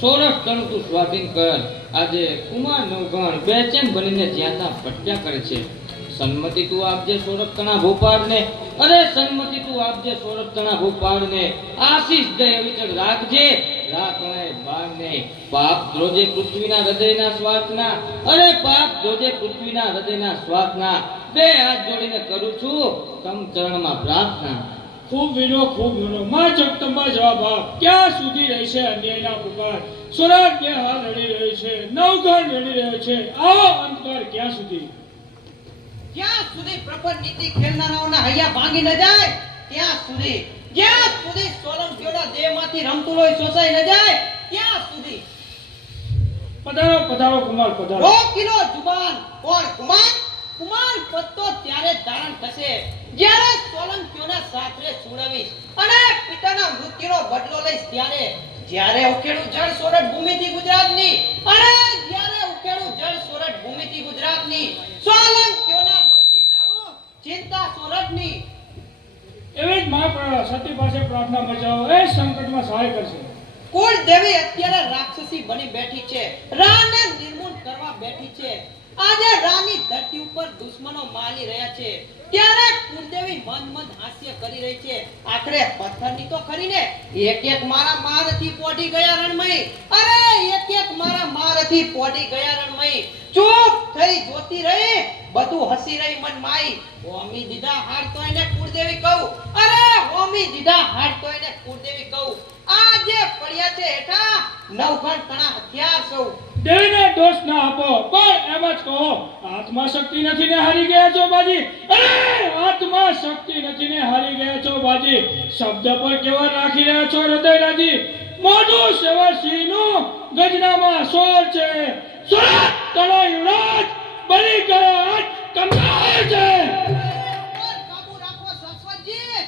સોરઠ તણ તું સ્વાધીન કર. આજે કુમાર નવગણ બેચેન બનીને જ્યાં ત્યાં ભટક્યા કરે છે. સન્મતિ તું આપજે સોરઠ તણા ભોપાળને, અરે સન્મતિ તું આપજે સોરઠ તણા ભોપાળને. આશીષ દે અવિચળ રાખજે રાતણે બારને. પાપ ધ્રોજે પૃથ્વીના હૃદયના સ્વાર્થના, અરે પાપ ધ્રોજે પૃથ્વીના હૃદયના સ્વાર્થના. બે હાથ જોડીને કરું છું તમ ચરણમાં પ્રાર્થના. ખૂબ વિનો માં જગદંબા જવાબ આપ. ક્યાં સુધી રહેશે અન્યાયના પુકાર? સુરત બે હાલ રડી રહ્યો છે, નવઘણ રડી રહ્યો છે, આવો અંતકાળ ક્યાં સુધી? જ્યાં સુધી પ્રપંચ નીતિ ખેલનારાઓના હૈયા ભાંગી ન જાય ત્યાં સુધી, જ્યાં સુધી સોલંકીઓના દેહમાંથી રમતું લોહી શોષાઈ ન જાય ત્યાં સુધી. પધારો પધારો કુમાર પધારો. રોકીલો જુબાન કોણ કુમાર? કુમાર પદ તો ત્યારે જ ધારણ થશે જ્યારે સોલંકીઓના સાસરે છોડાવીશ અને પિતાના મૃત્યુનો બદલો લઈશ ત્યારે. જ્યારે ઉકેલું જળ સોરઠ ભૂમિથી ગુજરાતની, અને જ્યારે ઉકેલું જળ સોરઠ ભૂમિથી ગુજરાતની, સોલંકીઓના લોહીથી ટાળું ચિંતા સોરઠની. એવી જ મા સતી પાસે પ્રાર્થના બચાવો, એ સંકટમાં સહાય કરશે. કુળ દેવી અત્યારે રાક્ષસી બની બેઠી છે, રાને નિર્મૂળ કરવા બેઠી છે. આજે રાની ધરતી ઉપર દુશ્મનો માલી રહ્યા છે ત્યારે કુળદેવી મન હાસ્ય કરી રહી છે. આખરે પથ્થરની તો ખરીને એક એક મારા મારથી પોઢી ગયા રણમય, અરે એક એક મારા મારથી પોઢી ગયા રણમય. ચૂપ થઈ જોતી રહી, બધું હસી રહી મન માઈ. હોમી દીધા હાડ તો એને કુળદેવી કહું, અરે હોમી દીધા હાડ તો એને કુળદેવી કહું. આ જે પડ્યા છે હેઠા નવઘણ તણા હથિયાર સૌ. દેવીને દોષ ના આપો, પણ એમ જ કહો, હાથમાં શક્તિ નથી ને હારી ગયા છો બાજી. અરે હાથમાં શક્તિ નથી ને હારી ગયા છો બાજી. શબ્દ પર કેવા રાખી રહ્યા છો હૃદય રાજી. મોઢું સેવા સિંહનું ગજનામાં સોર છે, સુરત તળો યુવરાજ બની ગયા કંગાળ છે. કાબુ રાખો સરસ્વતજી,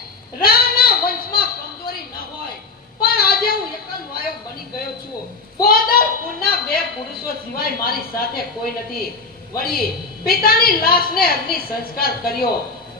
રાના વંશમાં કમજોરી ન હોય, પણ આજે હું એકલ વાયો બની ગયો છું. બોદર કુળના બે પુરુષો સિવાય મારી સાથે કોઈ નથી. વળી પિતાની લાશને અગ્નિ સંસ્કાર કર્યો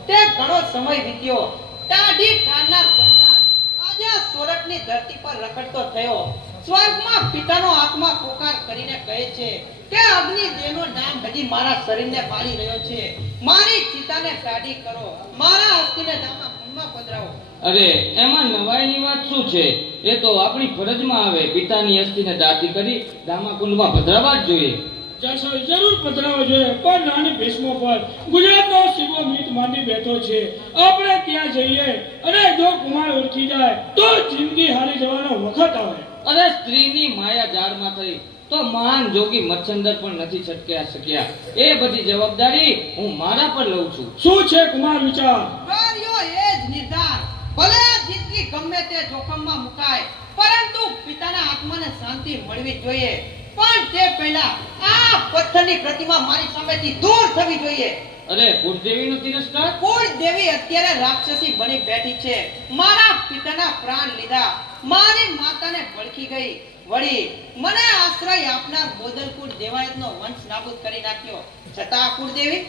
તે ઘણો સમય વીત્યો. ટાઢી ઠારના સંતાન આજે સોરઠની ધરતી પર રખડતો થયો. સ્વર્ગમાં પિતાનો આત્મા પોકાર કરીને કહે છે કે અગ્નિ દેવનો નામ હજી મારા શરીરને બાળી રહ્યો છે. મારી ચિતાને ટાઢી કરો, મારા અસ્થિને દામા કુંડમાં પધરાવો. અરે એમાં નવાઈની વાત શું છે? એ તો આપણી ફરજમાં આવે. પિતાની અસ્થિને દાટી કરી દામાકુંડમાં પધરાવવા જ જોઈએ. જશો જરૂર પધરાવો જોઈએ, પણ નાની ભીષ્મો પર ગુજરાતનો શિવો મીત માંડી બેઠો છે. આપણે ત્યાં જઈએ અને જો કુમાર ઓળખી જાય તો જિંદગી હારી જવાનો વખત આવે. અરે સ્ત્રીની માયા જાળમાં થઈ તો મહાન જોગી મચ્છંદર પણ નથી છટક્યા શક્યા. એ બધી જવાબદારી હું મારા પર લઉં છું. શું છે કુમાર વિચાર? કર્યો એ જ નિર્ધાર. ભલે જિંદગી ગમે તે જોખમમાં મુકાય, પરંતુ પિતાના આત્માને શાંતિ મળવી જોઈએ. પણ તે પહેલા આ પથ્થરની પ્રતિમા મારી સામેથી દૂર થવી જોઈએ. અરે કુળદેવીનો તિરસ્કાર? કુળદેવી અત્યારે રાક્ષસી બની બેઠી છે. મારા પિતાના પ્રાણ લીધા, મારી માતાને ભડકી ગઈ. વળી મને આશ્રય આપનાર બોદરકુળ દેવાયતનો વંશ નાબૂદ કરી નાખ્યો. છતાં કુળદેવી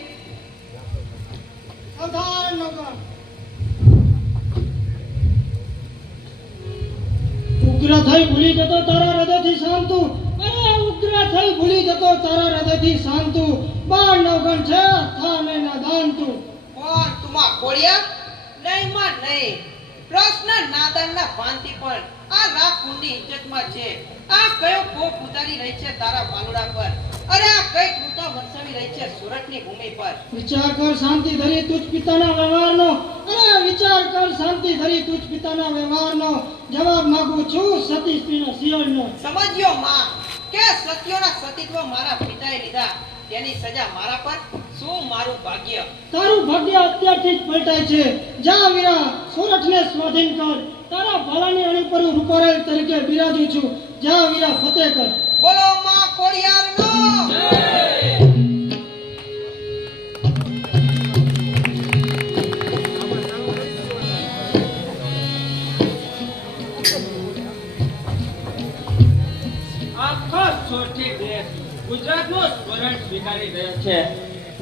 ઉગ્ર થઈ ભૂલી જતો તારા હૃદયથી શાંતુ, અરે ઉગ્ર થઈ ભૂલી જતો તારા હૃદયથી શાંતુ. 12 નવગણ છે થાને ના દાન તું. કોણ તુમા ખોડિયા? નહીં માં નહીં. પ્રશ્ન નાદાનના ભાનથી પણ આ રાખુંડી ઇજ્જતમાં છે. આ કયો કોપ ઉતારી રહી છે તારા બાલુડા પર? અરે આ કઈ કૃતા વરસાવી રહી છે સુરતની ભૂમિ પર? વિચાર કર શાંતિ ધરી તુજ પિતાના વ્યવહારનો, અરે વિચાર કર શાંતિ ધરી તુજ પિતાના વ્યવહારનો. જવાબ માંગુ છું સતી સ્ત્રીના શિયળનો. સમજ્યો માં કે સત્યોના સતીત્વ મારા પિતાએ લીધા, તેની સજા મારા પર? શું મારું ભાગ્ય? તારું ભાગ્ય અત્યારથી જ પલટાય છે. જા વીરા સોરઠને સ્વાધીન કર. તારા ભાલાની અણી પર હું રૂપારેલ તરીકે બિરાજું છું. જા વીરા ફતેહ કર. બોલો માં ખોડિયારનો આખો સોરઠી દેશ ગુજરાતનો સ્વરણ સ્વીકારી રહ્યો છે.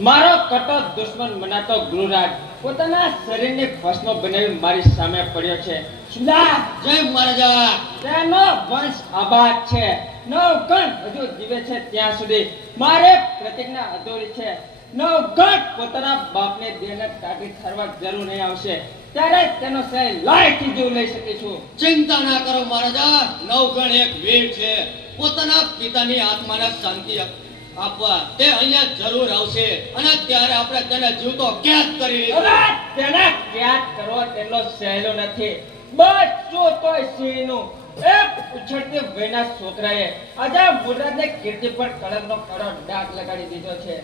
મારો કટોર દુશ્મન મનાતો ગૃહરાજ પોતાના શરીરને ભસ્મ બનાવી મારી સામે પડ્યો છે. સુદા જય મહારાજા. તેનો વંશ આબાદ છે. નવગણ હજુ જીવે છે ત્યાં સુધી મારે પ્રતિજ્ઞા અધૂરી છે. નવગણ પોતાના બાપને દેહને કાઢી ઠરવા જરૂર નહીં આવશે ત્યારે તેનો સહી લાયથી જીવ લઈ શકીશું. ચિંતા ના કરો મહારાજા. નવગણ એક વીર છે. પોતાના પિતાની આત્માને શાંતિ આપવા તે અહીંયા જરૂર આવશે અને ત્યારે આપણે તેને જીવતો કેદ કરી લઈશું. હવે તેને યાદ કરવો તેટલો સહેલો નથી. બચ્ચું તોય સિંહનું એક ઉછળતી વયના છોકરાએ આજે મુદ્રાને કીર્તિ પર કલંકનો કડો ડાઘ લગાડી દીધો છે.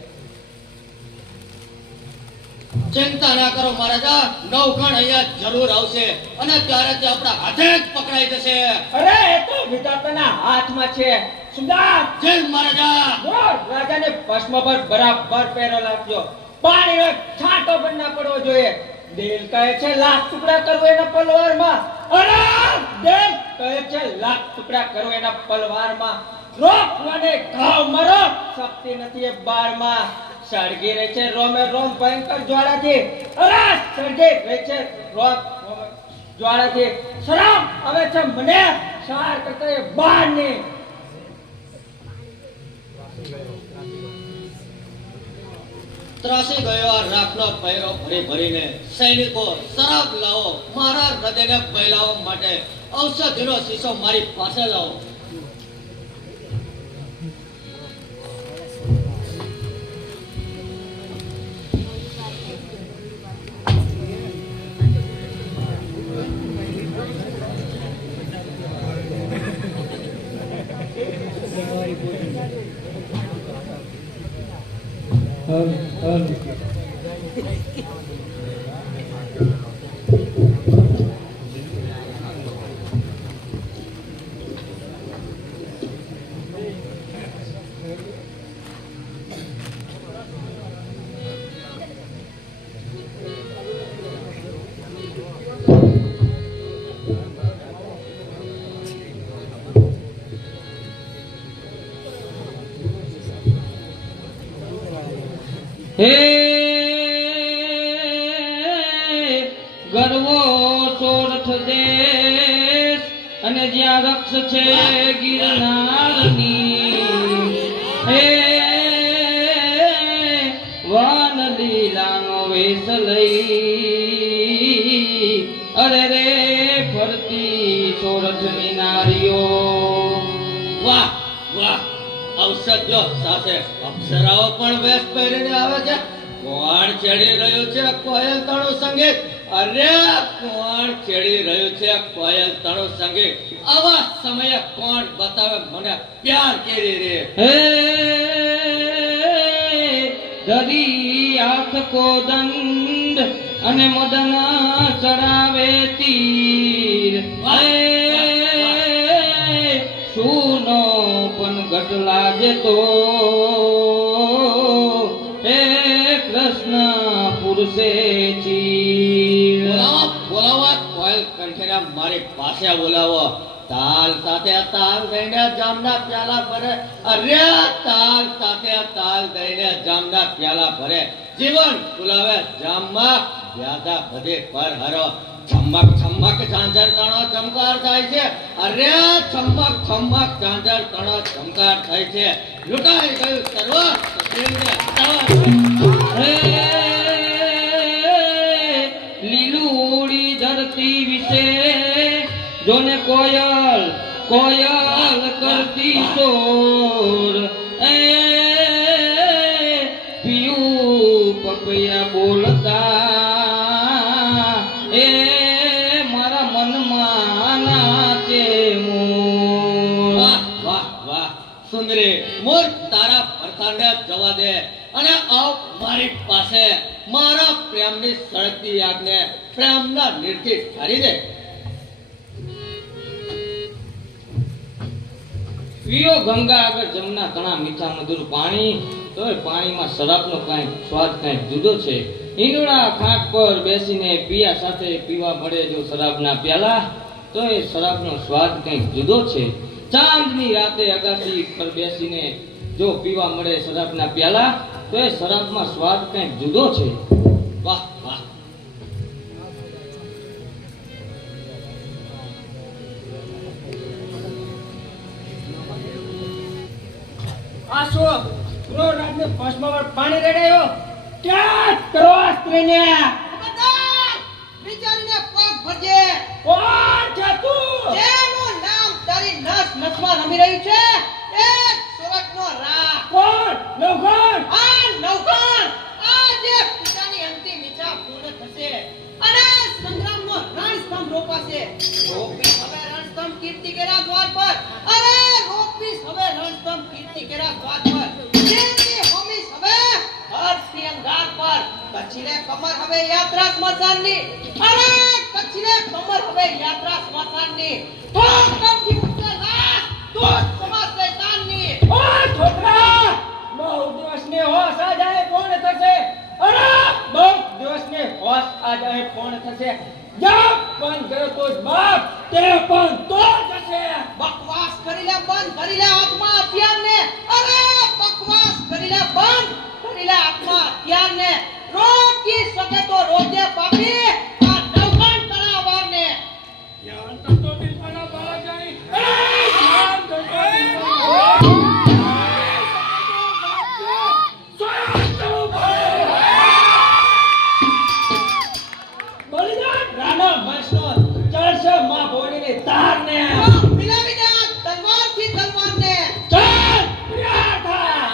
ચિંતા ના કરો મહારાજા, નવઘણ અહીંયા જરૂર આવશે અને ત્યારે તે આપણા હાથે જ પકડાઈ જશે. અરે એ તો વિધાતાના હાથમાં છે. સુદામ જય મહારાજા. રાજાને ભસ્મ પર બરાબર પહેરો લાગ્યો. પાણીનો છાંટો પણ ના પડવો જોઈએ. દિલ કહે છે લાખ ટુકડા કરવો એના પલવારમાં. અરે દિલ કહે છે લાખ ટુકડા કરવો એના પલવારમાં. રોકવાને ઘાવ મરો શક્તિ નથી એ બારમાં. સળગી રહે છે રોમે રોમ ભયંકર જ્વાળાથી. અરે સળગી રહે છે રોમ જ્વાળાથી. શરમ આવે છે મને સાર કરતા એ બારની. ત્રાસી ગયો આ રાખનો પહેરો ભરી ભરીને. સૈનિકો શરાબ લાવો, મારા હૃદયને બહેલાવવા માટે ઔષધિનો શીશો મારી પાસે લાવો. હે ગરવો સોરઠ દેશ અને જ્યાં રક્ષ છે ગિરનારની. હે વાન લીલાનો વેશ લઈ અરે રે ફરતી સોરઠની નારીઓ. વાહ વાહ, ઔષધીઓ સાથે અપ્સરાઓ પણ વેશ પહેરીને આવે છે. કોણ છેડી રહ્યું છે કોયલ તણું સંગીત? અરે કોણ છેડી રહ્યું છે કોયલ તણું સંગીત? આવા સમયે કોણ બતાવે મને પ્યાર કેરી રે? હે ધરી હાથ કોદંડ અને મદના ચડાવે તીર. સુનો પણ ગટલા જતો હે કૃષ્ણ પુરુષે ચીર. બોલાવો કોયલ કંઠેરા મારી પાસે બોલાવો. તાલ સાથે તાલ દઈને જામના પ્યાલા ભરે. અરે તાલ સાથે તાલ દઈને જામના પ્યાલા ભરે. જીવન બોલાવે જામમાં વ્યાધા બધે પર હરો. છમક છમક ઝાંઝર તણો ચમકાર થાય છે. અરે છમક છમક ઝાંઝર તણો ચમકાર થાય છે. લૂંટાઈ ગયું સર્વ શરીરને હે લીલુડી ધરતી વિશે જોને કોયલ કોયલ કરતી શોર. એ પિયું પપૈયા બોલતા એ મારા મનમાં નાચે મોર. વાહ વાહ વાહ સુંદરી, મોર તારા પરખાને જવા દે અને આવ મારી પાસે. મારા પ્રેમની સળગતી યાદને પ્રેમના નિર્થી ઠારી દે. પીઓ ગંગા આગળ જમના ઘણા મીઠા મધુર પાણી. તોય પાણીમાં શરાબનો કાંઈક સ્વાદ કાંઈક જુદો છે. ઈંડોળા ખાટ પર બેસીને પિયા સાથે પીવા મળે જો શરાબના પ્યાલા, તો એ શરાબનો સ્વાદ કંઈક જુદો છે. ચાંદની રાતે અગાસી પર બેસીને જો પીવા મળે શરાબના પ્યાલા, તો એ શરાબમાં સ્વાદ કંઈક જુદો છે. વાહ વાહ. આ શું ક્રૂર રાજને ભસ્મ પર પાણી રેડાયો? ક્યાં કરો આ સ્ત્રીને? વિચારીને પગ ભરજે. કોણ છે તું? જેનું નામ તારી નસ નસમાં રમી રહ્યું છે એ સોરઠનો રા. કોણ? ઉત્તમ કીર્તિ કેરા સ્વાદ પર જેની હોમી હવે હર્ષની અંગાર પર કચ્છીને કમર હવે યાત્રા સ્મશાનની અરે કચ્છીને કમર હવે યાત્રા સ્મશાનની તો કમથી ઉતરેલા તો સમાજ શૈતાનની ઓ છોકરા બહુ દિવસને હોશ આ જાય કોણ થશે અરે બહુ દિવસને હોશ આ જાય કોણ થશે જપ બંધ કર્યો તો જ બાપ તે પણ તો જશે બકવાસ કરી લે બંધ કરી લે આત્મા અત્યારને અરે બકવાસ કરી લે બંધ કરી લે આત્મા અત્યારને રોકી શકે તો રોજે પાપી આ નવગણ તળાવને જ્ઞાન તત્વ દિલપણા બાળા જાય જ્ઞાન તત્વ બલિદાન રાણા મસ્તો ચડશે માં ભોળીની તારને મિલાવી દે તલવારથી તલવારને ચાલ તૈયાર થા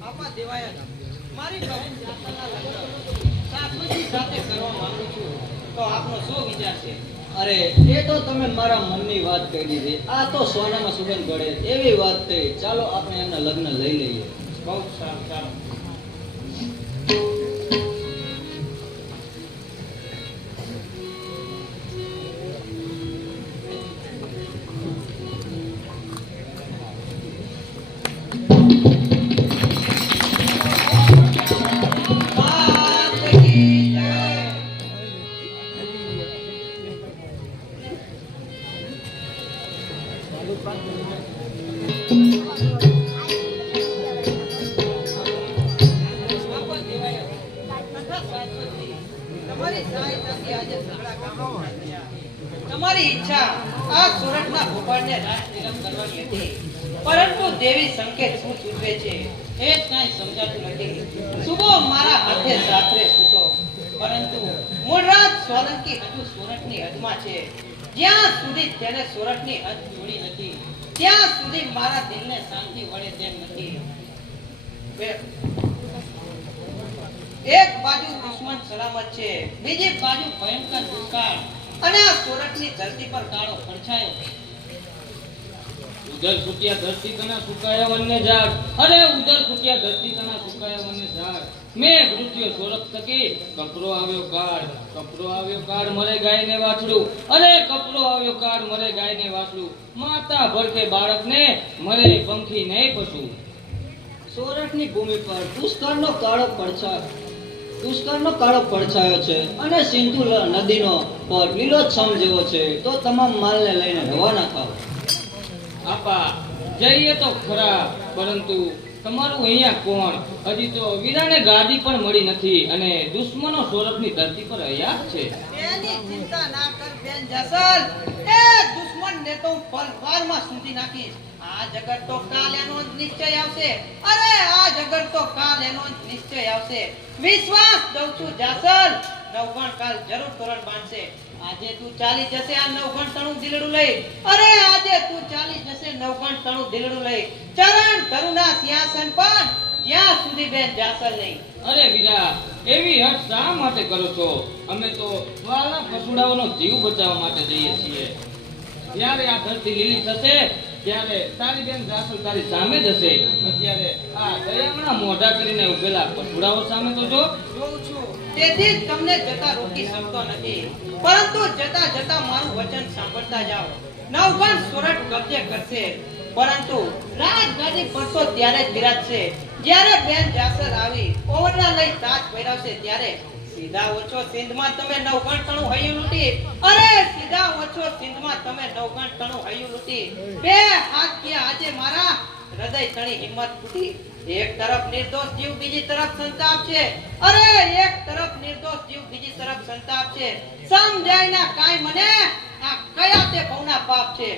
આપા દેવાયા મારી બહેન જાતના લગ્ન સાસુજી સાથે કરવા માંગુ છું તો આપનો શું વિચાર છે અરે એ તો તમે મારા મનની વાત કહી દીધી આ તો સોનામાં સુગંધ ગળે એવી વાત થઈ ચાલો આપણે એમના લગ્ન લઈ લઈએ બહુ સારું સારું તમારી ઈચ્છા આ સુરતના ભોપાળને રાજ તિલક કરવાની હતી પરંતુ દેવી સંકેત શું સૂચવે છે એ જ કાંઈ સમજાતું નથી. સુબો મારા હાથે સાથે સૂતો, પરંતુ મૂળરાજ સોલંકી હજુ સોરઠની હદમાં છે. જ્યાં સુધી તેને સોરઠની હદ જોડી નથી ત્યાં સુધી મારા દિલને શાંતિ વળે તેમ નથી. એક બાજુ દુશ્મન સલામત છે, બીજી બાજુ ભયંકર દુષ્કાળ અને આ સોરઠની ધરતી પર કાળો પડછાયો. ઉધર ફૂટ્યા ધરતી કના સુકાયા વન્ય ઝાડ, અરે ઉધર ફૂટ્યા ધરતી કના સુકાયા વન્ય ઝાડ. મેં મૃત્યુ સોરઠ થકી કપરો આવ્યો કાળ મરે ગાય ને વાછડું, અરે કપરો આવ્યો કાળ મરે ગાય ને વાછડું. માતા ભડકે બાળકને મરે પંખી નહીં પશુ. સોરઠની ભૂમિ પર દુષ્કાળનો કાળો પડછાયો છે અને સિંધુ નદીનો પર લીલોછમ જેવો છે. તો તમામ માલને લઈને રવાના થાઓ. આપા જઈએ તો ખરા, પરંતુ તમારું અહીંયા કોણ? હજી તો વીરાને ગાદી પણ મળી નથી અને દુશ્મનો સોરઠની ધરતી પર અહીંયા જ છે. એની ચિંતા ના કર બેન જસલ, એ દુશ્મનને તો પલવારમાં સૂંધી નાખીશ. આ જગત તો કાલ એનો જ નિશ્ચય આવશે. અરે આ જગત તો કાલ એનો જ નિશ્ચય આવશે. વિશ્વાસ દઉં છું જસલ, નવગણ કાલ જરૂર તોરણ બાંધશે. આજે તું ચાલી જશે આ નવગણ તણું દિલડું લઈ, અરે આજે તું ચાલી જશે નવગણ તણું દિલડું લઈ, ચરણ ધરુના સિંહાસન પર જ્યાં સુધી બેન જાસલ નહીં. અરે વીરા, એવી હઠ શા માટે કરો છો? અમે તો વાલા પશુડાઓનો જીવ બચાવવા માટે જઈએ છીએ. જ્યારે આ ધરતી લીલી થશે ત્યારે તારી બેન જાસલ તારી સામે જશે. અત્યારે આ દયામણા મોઢા કરીને ઉભેલા પશુડાઓ સામે તો જો. જોઉં છું, તેથી જ તમને જતા રોકી શકતો નથી. પરંતુ જતા જતા મારું વચન સાંભળતા જાઓ. નવગણ સોરઠ કબજે કરશે, પરંતુ રાજગાદી પર તો ત્યારે જ બિરાજશે જ્યારે બેન જાસર આવી ઓવરના લઈ તાજ પહેરાવશે. ત્યારે સીધા ઓછો સિંધમાં તમે નવગણ તણું હૈયું લૂટી, અરે સીધા ઓછો સિંધમાં તમે નવગણ તણું હૈયું લૂટી. બે હાથ કે આજે મારા હૃદય તણી હિંમત ફૂટી. એક તરફ નિર્દોષ જીવ, બીજી તરફ સંતાપ છે. અરે એક તરફ નિર્દોષ જીવ, બીજી તરફ સંતાપ છે. સમજાય ના કાંઈ મને આ કયા તે ભવના પાપ છે.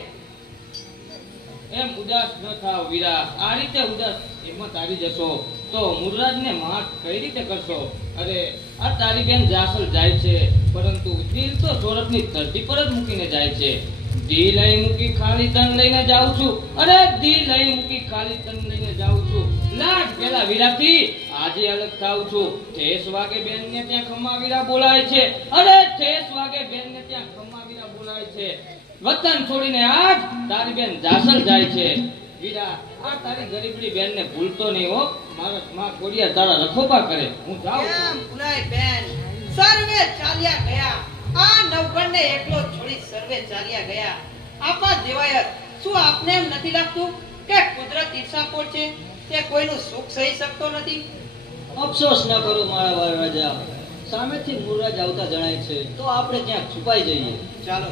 એમ ઉદાસ ન થાવ વીરા. આ રીતે ઉદાસ હિંમત હારી જશો તો મુરરાજને માફ કઈ રીતે કરશો? અરે આ તારી બેન જાસલ જાય છે, પરંતુ દિલ તો સોરઠની ધરતી પર જ મૂકીને જાય છે. દિલ અહીં મૂકી ખાલી તન લઈને જાઉં છું, અરે દિલ અહીં મૂકી ખાલી તન લઈને જાઉં છું. લાગ પેલા વીરાથી આજે અલગ થાઉં છું. ઠેસ વાગે બેનને ત્યાં ખમ્મા વીરા બોલાય છે, અરે ઠેસ વાગે બેનને ત્યાં ખમ્મા વીરા બોલાય છે. વતન છોડીને આજ તારી બેન જાસલ જાય છે. વીરા, આ તારી ગરીબડી બેનને ભૂલતો નહીં હો. મારા માં કોડિયા તારા રખોપા કરે. હું જાઉં છું. કેમ ભૂલાય બેન? સર્વે ચાલ્યા ગયા. આ નવગણને એકલો છોડી સર્વે ચાલ્યા ગયા. આપા દેવાયત, શું આપને એમ નથી લાગતું કે કુદરત ઈર્ષાપોર છે? તે કોઈનું સુખ સહી શકતો નથી. અફસોસ ન કરો મારા વાર રાજા, સામેથી મૂળરાજ આવતા જણાય છે. તો આપણે ત્યાં છુપાઈ જઈએ. ચાલો.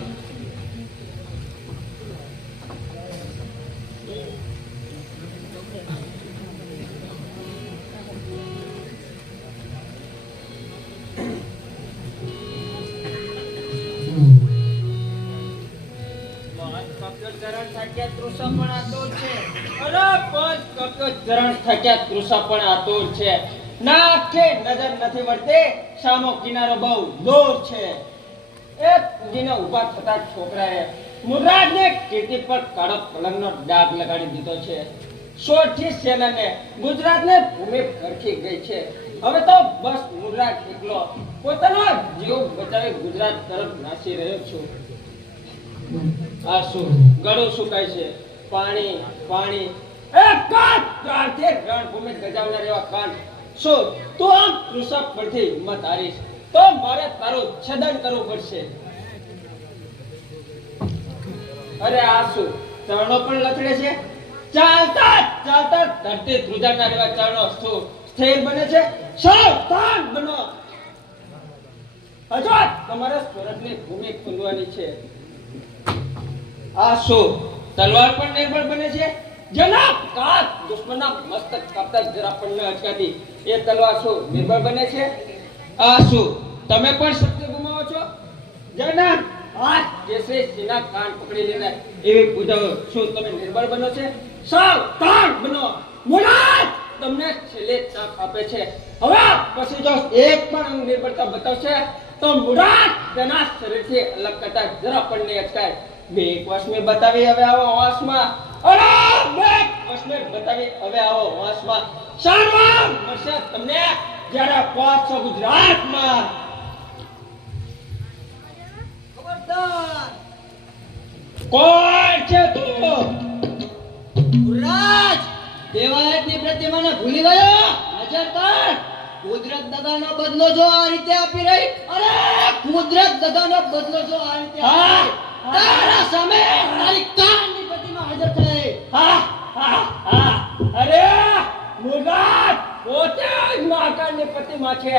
નજર નથી મળતી, સામો કિનારો બહુ દૂર છે. એક પૂજીને ઊભા થતા છોકરાએ મુરરાજને કીર્તિ પર કાળો કલંકનો ડાઘ લગાડી દીધો છે. સોરઠી સેનાને ગુજરાતને ભૂમિ ખરખી ગઈ છે. હવે તો બસ મુરરાજ એકલો પોતાનો જીવ બચાવી ગુજરાત તરફ નાસી રહ્યો છું. આ શું ગળું સુકાય છે? પાણી પાણી. એ કાંત, ત્યારથી રણભૂમિ ગજાવનાર એવા કાંત, શું તું આમ કૃષક પરથી હિંમત હારીશ તો મારે તારું છેદન કરવું પડશે. અરે આ શું ચરણો પણ લથડે છે? ચાલતા ચાલતા ધરતી ધ્રુજાનાર એવા ચરણો શું સ્થિર બને છે? સાવધાન બનો. હજુ તમારે સોરઠની ભૂમિ ખુલવાની છે. આ શું તલવાર પણ નિર્બળ બને છે? જનાબ કાત દુશ્મનના મસ્તક કાપતા જરા પણ ન અટકાતી એ તલવાર શું નિર્બળ બને છે? આ શું તમે પણ શક્તિ ગુમાવો છો? જનાબ આ કેસરી સિંહના કાન પકડી લેના એવી પૂજાઓ શું તમે નિર્બળ બનો છે? સાવધાન બનો. મુરાદ તમને છેલ્લે તક આપે છે. હવે પછી જો એક પણ અંગ નિર્બળતા બતાવશે તો મુરાદ તેના શરીરથી અલગ કરતા જરા પણ નહીં અટકાય. બે વર્ષ બતાવી હવે આવો હોશમાં. અરે બે વર્ષ બતાવી હવે આવો હોશમાં. સારવાર મળશે તમને જ્યારે પહોંચશો ગુજરાતમાં. ખબરદાર કોણ છે તું? રાજ દેવાયતની પ્રતિમાને ભૂલી ગયો. નજર કર. કુદરત દગાનો બદલો જો આ રીતે આપી રહી, અરે કુદરત દગાનો બદલો જો આ રીતે આપી રહી, તારા સામે તારી કાનની પ્રતિમા હાજર થઈ. અરે મુરાદ પોતે જ મહાકાળની પ્રતિમા છે.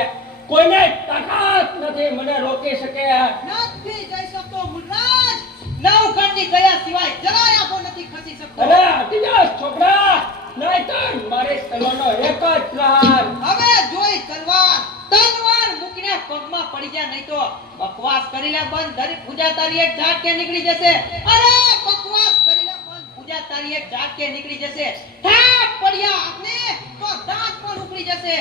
કોઈને તાકાત નથી મને રોકી શકે. નથી જઈ શકતો મુરરાજ. નવખંડની ગયા સિવાય જરાય આંખો નથી ખસી શકતો. અરે હટી જા છોકરા, નહીં તો મારી તલવારનો એક જ પ્રહાર. હવે જોઈ તલવાર મૂકીને પગમાં પડી જા, નહીં તો બકવાસ કરી લે બંધ. ધરી પૂજા તારી એક ઝાટકે નીકળી જશે. અરે બકવાસ કરી લે બંધ. પૂજા તારી એક ઝાટકે નીકળી જશે. ઠાપ પડ્યા આપને તો દાંત પણ ઉપડી જશે.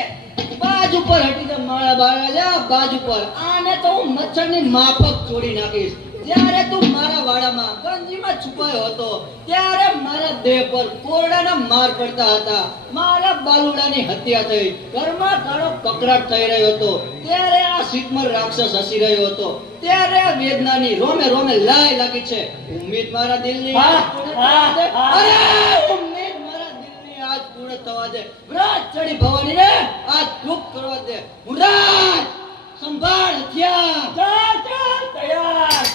બાજુ પર હટી જા મારા બાળા, બાજુ પર. આને તો હું મચ્છરની માફક તોડી નાખીશ. જ્યારે તું મારા વાડામાં ગંજીમાં છુપાયો હતો ત્યારે મારા દેહ પર કોરડાના માર પડતા હતા. મારા બાલુડાની હત્યા થઈ, ઘરમાં કાળો કકરાટ થઈ રહ્યો હતો. ત્યારે આ શીતમર રાક્ષસ હસી રહ્યો હતો. ત્યારે આ વેદનાની રોમે રોમે લાય લાગી છે. ઉમ્મીદ મારા દિલની આજ પૂર્ણ થવા દે. અરે ઉમ્મીદ મારા દિલની આજ પૂર્ણ થવા દે. વ્રત ચડી ભવાનીને આજ ચૂપ કરવા દે. મુરાદ સંભાળ હથિયાર. ચાલ ચાલ તૈયાર.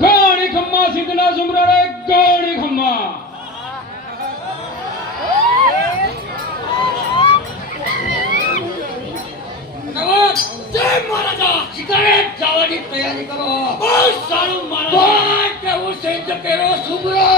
ઘણી ખમ્મા સિદ્ધના ઝુમરાને ઘણી ખમ્મા. જય મહારાજા, શિકારે જવાની તૈયારી કરો. બહુ સારું મહારાજ. કેવું સિદ્ધ કેવો સુમરો.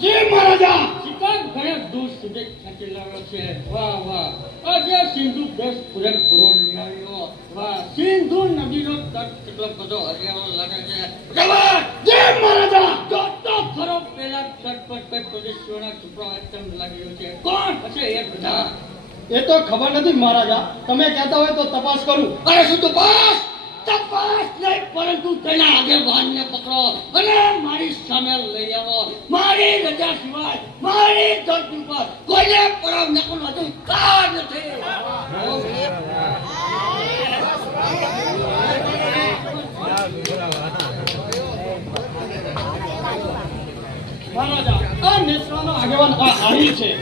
જય મહારાજા. શિકાર ઘણા દૂર સુધી ખેંચી લાવ્યો છે. વાહ વાહ, આજે સિંધુ દેશ પૂરેપૂરો નિહાળ્યો. વાહ, સિંધુ નદીનો તટ કેટલો બધો હરિયાળો લાગે છે. જય મહારાજા. તો ખરો પેલા તટ પર કઈ પ્રદેશોના છોકરો એકદમ લાગ્યો છે. કોણ હશે એ બધા? એ તો ખબર નથી મહારાજા, તમે કહેતા હોય તો તપાસ કરું. અરે શું તપાસ? તપાસ નહીં, પરંતુ તેના આગેવાનને પકડો અને મારી સામે લઈ આવો. મારી રજા સિવાય મારી ધરતી પર કોઈને પરાવ નાખવાનો અધિકાર નથી. મહારાજા આ નેત્રાનો આગેવાન આ હારી છે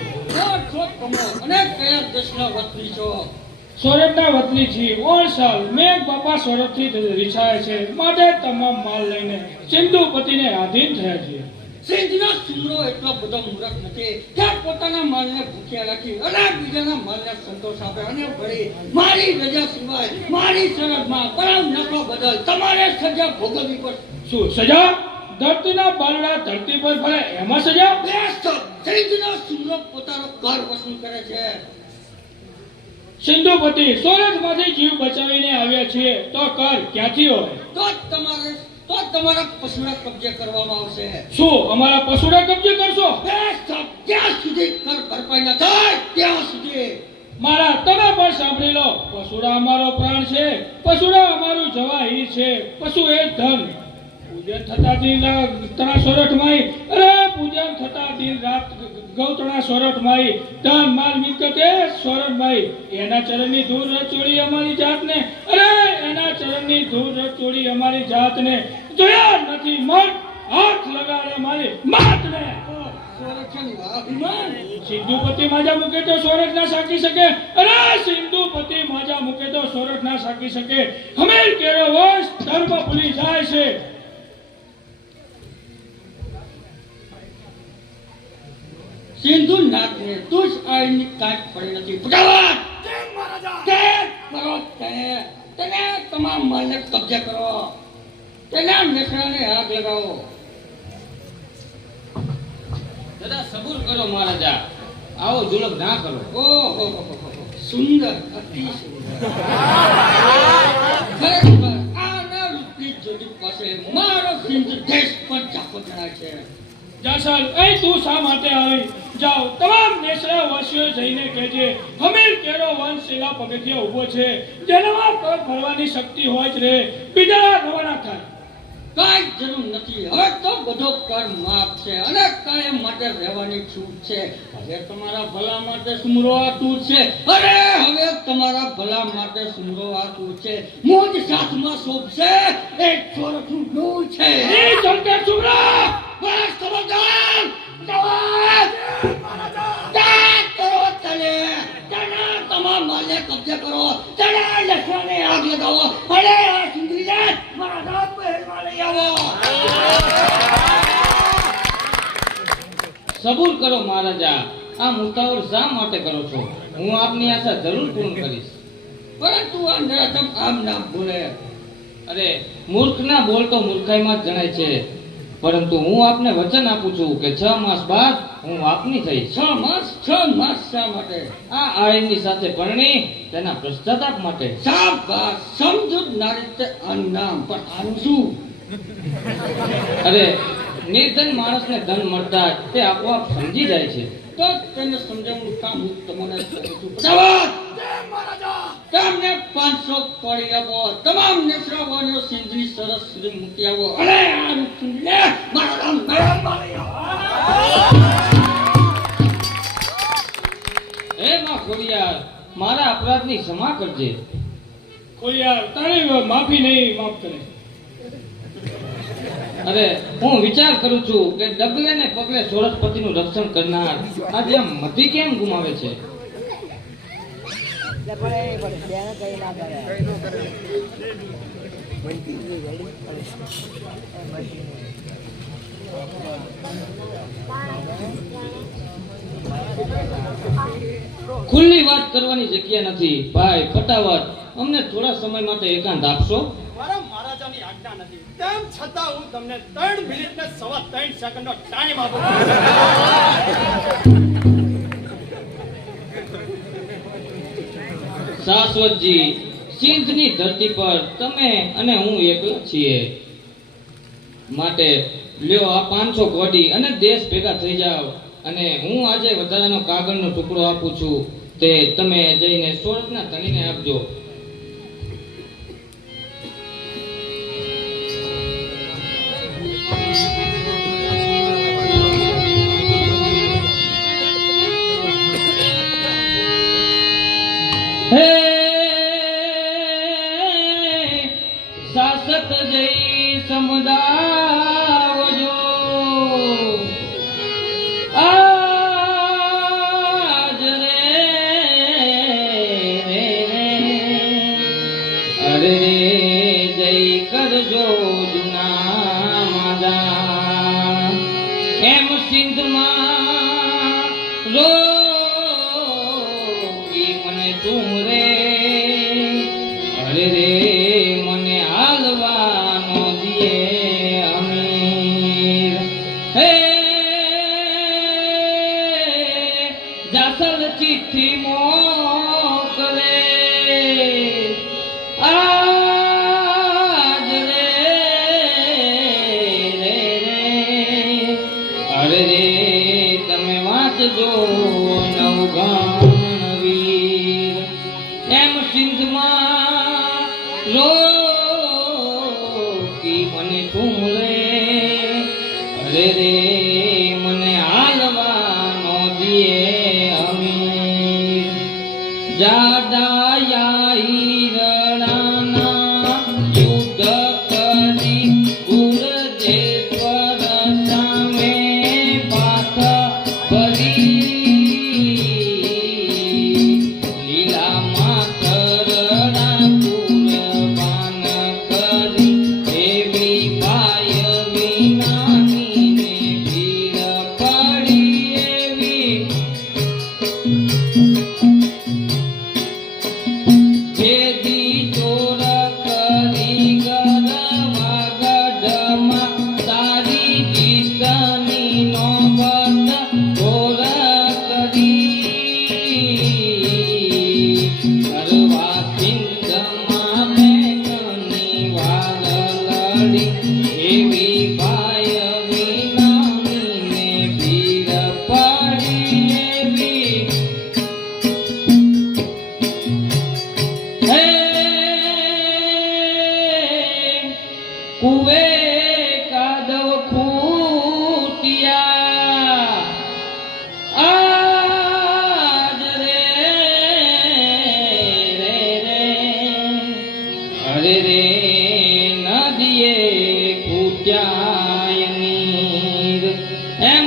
છો તમે અને કયા દેશના વતની છો સોરઠના વતની છી ઓરસાલ મેઘ બાપા સોરઠથી રીછાયા છે માટે તમામ માલ લઈને સિંધુપતિને આધીન થયા છીએ સિંધનો સુમરો એટલો બધો મૂર્ખ નથી કે પોતાના માલને ભૂખ્યા રાખી અને બીજાના માલને સંતોષ આપે અને વળી મારી રજા સિવાય મારી સરહદમાં પરાવ નાખવા બદલ તમારે સજા ભોગવવી પડશે શું સજા ધરતીના બારણા ધરતી પર ફરે એમાં સજા સિંધનો સુમરો પોતાનો કર વસૂલ કરે છે સિંધુપતિ સોરઠમાંથી જીવ બચાવીને આવ્યા છીએ તો કર ક્યાંથી હોય તો તમારા પશુના કબજે કરવામાં આવશે શું અમારા પશુના કબજે કરશો જ્યાં સુધી કર ભરપાઈ ન થાય ત્યાં સુધી મારા તમે પણ સાંભળી લો પશુરા અમારો પ્રાણ છે પશુરા અમારું જવાહી છે પશુ એ ધન પૂજન થતા દિન તણા સોરઠમાં અરે પૂજન થતા દિન રાત ગૌતણા સોરઠમાં ધન માલ મિલકત એ સોરઠમાં એના ચરણની ધૂળ રચોડી અમારી જાતને અરે એના ચરણની ધૂળ રચોડી અમારી જાતને જોયા નથી મન હાથ લગાડે મારી માતને સિંધુપતિ માજા મૂકે તો સોરઠ ના સાકી શકે અરે સિંધુપતિ માજા મૂકે તો સોરઠ ના સાકી શકે હમેર કેરો વંશ ધર્મ ભૂલી જાય છે સિંધુ નાથને તું જ આઈની કાટ પડી નથી ફટાફટ તેને તમામ માલને કબજે કરો તેના નેસડાને આગ લગાવો દાદા સબૂર કરો મહારાજા આવો જુલમ ના કરો ઓહો સુંદર અતિ સુંદર ખરેખર આના રૂપની જોડી પાસે મારો સિંધુ દેશ પર ચાકો ચડાય છે જાસલ એ તું શા માટે આવી જાઓ તમામ નેસડા વાસીઓ જઈને કહેજે હમીર કેરો વંશ શિલા પગથિયા ઊભો છે જેનામાં પગ ભરવાની શક્તિ હોય જ રે બીજા રવાના થાય કાંઈ જરૂર નથી હવે તો બધો કર માફ છે અને કાયમ માટે રહેવાની છૂટ છે હવે તમારા ભલા માટે સુમરો આતું છે અરે હવે તમારા ભલા માટે સુમરો આતું છે મોજ સાથમાં શોભશે એક છોરઠું દૂર છે એ જંતર સુમરા બસ ખબરદાર જવાન તાક કરો તને તેના તમામ માલને કબજે કરો તેના લખવાને આગ લગાવો અને આ સુંદરીને મારા રાત મહેલમાં લઈ આવો સબૂર કરો મહારાજા આ મુતાવર શા માટે કરો છો હું આપની આશા જરૂર પૂર્ણ કરીશ પરંતુ આ નરાધમ આમ નામ બોલે અરે મૂર્ખના બોલ તો મૂર્ખાઈમાં જ જણાય છે પરંતુ હું આપને વચન આપું છું કે 6 માસ બાદ હું આપની થઈશ 6 માસ શા માટે આ આળીની સાથે પરણી તેના પશ્ચાતાપ માટે શાબાશ સમજો નારી તે નામ પણ આનું શું અરે નિર્ધન માણસને ધન મળતા જ તે આપોઆપ સમજી જાય છે તો તેને સમજાવવાનું કામ હું તમને કરું છું જવાબ તમને 500 કોડી આપો તમામ નેસરાવાળીઓ સિંધરી સરસ સુધી મૂકી આવો અને આ રૂપસુંદરીને મારા નામ મહેલમાં લઈ આવો હે માં ખોડિયાર મારા અપરાધની ક્ષમા કરજે ખોડિયાર તારી માફી નહીં માફ કરે અરે હું વિચાર કરું છું કે ડગલે ને પગલે સોરઠપતિનું રક્ષણ કરનાર આજે આમ મતી કેમ ગુમાવે છે ખુલ્લી વાત કરવાની જગ્યા નથી ભાઈ ફટાફટ અમને થોડા સમય માટે એકાંત આપશો મારા મહારાજાની આજ્ઞા નથી તેમ છતાં હું તમને 3 મિનિટ ને 3.25 સેકન્ડનો ટાઈમ આપું શાશ્વતજી સિંધની ધરતી પર તમે અને હું એકલા છીએ માટે લ્યો આ 500 કોડી અને દેશ ભેગા થઈ જાઓ અને હું આજે વધારાનો કાગળનો ટુકડો આપું છું તે તમે જઈને સોરઠના ધણીને આપજો હે શાસક જઈ સમજાવજો રોકી મને તું રે અરે રે મને હાલવાનો દિયે અમીર હે જાસલ ચિઠ્ઠી મોકલે આજ રે રે રે અરે રે તમે વાંચજો નવગણ વીર એમ સિંધમાં રોકી મને તું રે અરે રે મને હાલવાનો દિયે અમીર જાડાયા હિરણાના યુદ્ધ કરી ગુરજેશ્વર સામે પાથ ભરી લીલા માતરડા કુરબાન કરી એવી બાય વિનાની ને ભીડ પડી એવી જેદી ચોર કરી ગરવા ગઢમાં તારી જીતની નોબત ઘોર કરી કરવા સિંધમાં બેંકની વાર લડી એવી બાય વિનાની ને ભીડ પડી એવી હે કુવે કાદવ ખૂટ્યા આજ રે રે રે અરે રે નદીએ ખૂટ્યા નીર એમ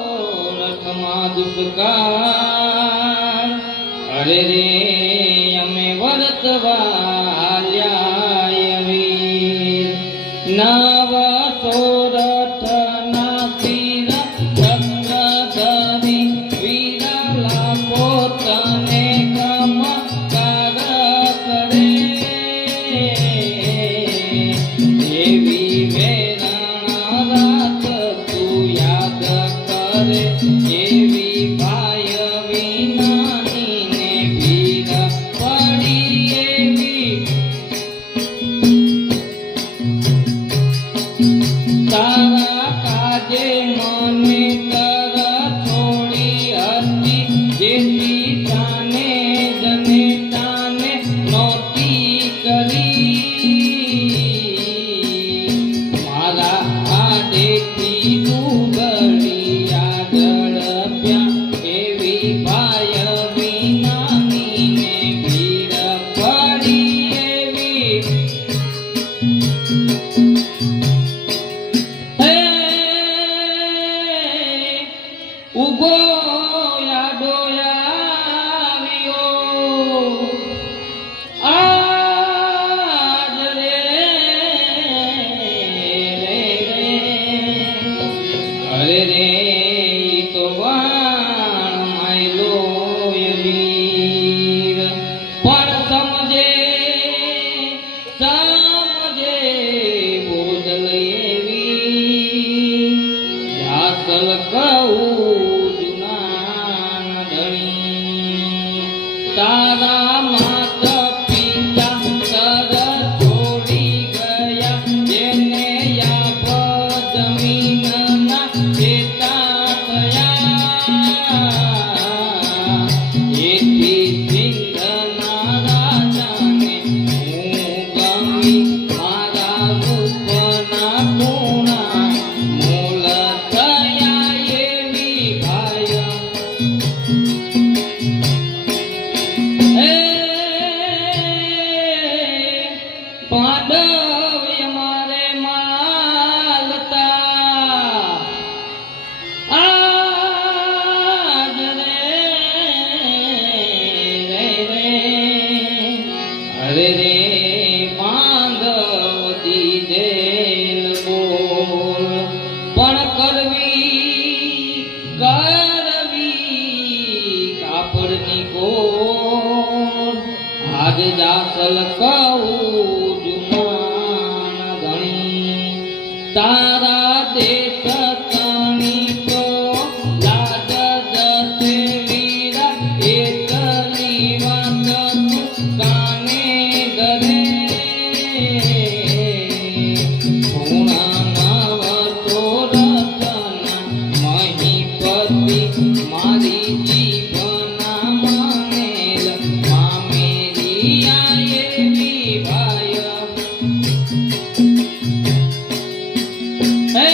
સોરઠમાં દુષ્કાળ અરે રે અમે વર્તવાલ્યા વીર નવ સોરઠ ના તીર ચક્રધરી વીરલા પોતને કમકાર કરે એવી વેરણ રાત તું યાદ કરે એવી ભાય વિનાની ને ભીડ પડી એવી તારા કાજે મને તર છોડી હતી જેથી તાને જને તાને નોતી કરી મારા આડેથી ડુંગળી આગળ પ્યા એવી ભાય વિનાની ને ભીડ પડી એવી હે ઉગો યાદો આવ્યો આજ રે રે રે અરે રે ઈ તો વાણ માયલો વીર પણ સમજે બોદલ એવી જાસલ કહું જુનાન ધણી તારા માત પિતા તર છોડી ગયા જેને યાપ જમીનના ચેતા થયા એથી સિંધના રાજાને હું ગમી મારા રૂપના ગુણા મૂલ થયા એવી આવી મારી જીવના માનેલ મામેરી આયેલી ભાય હે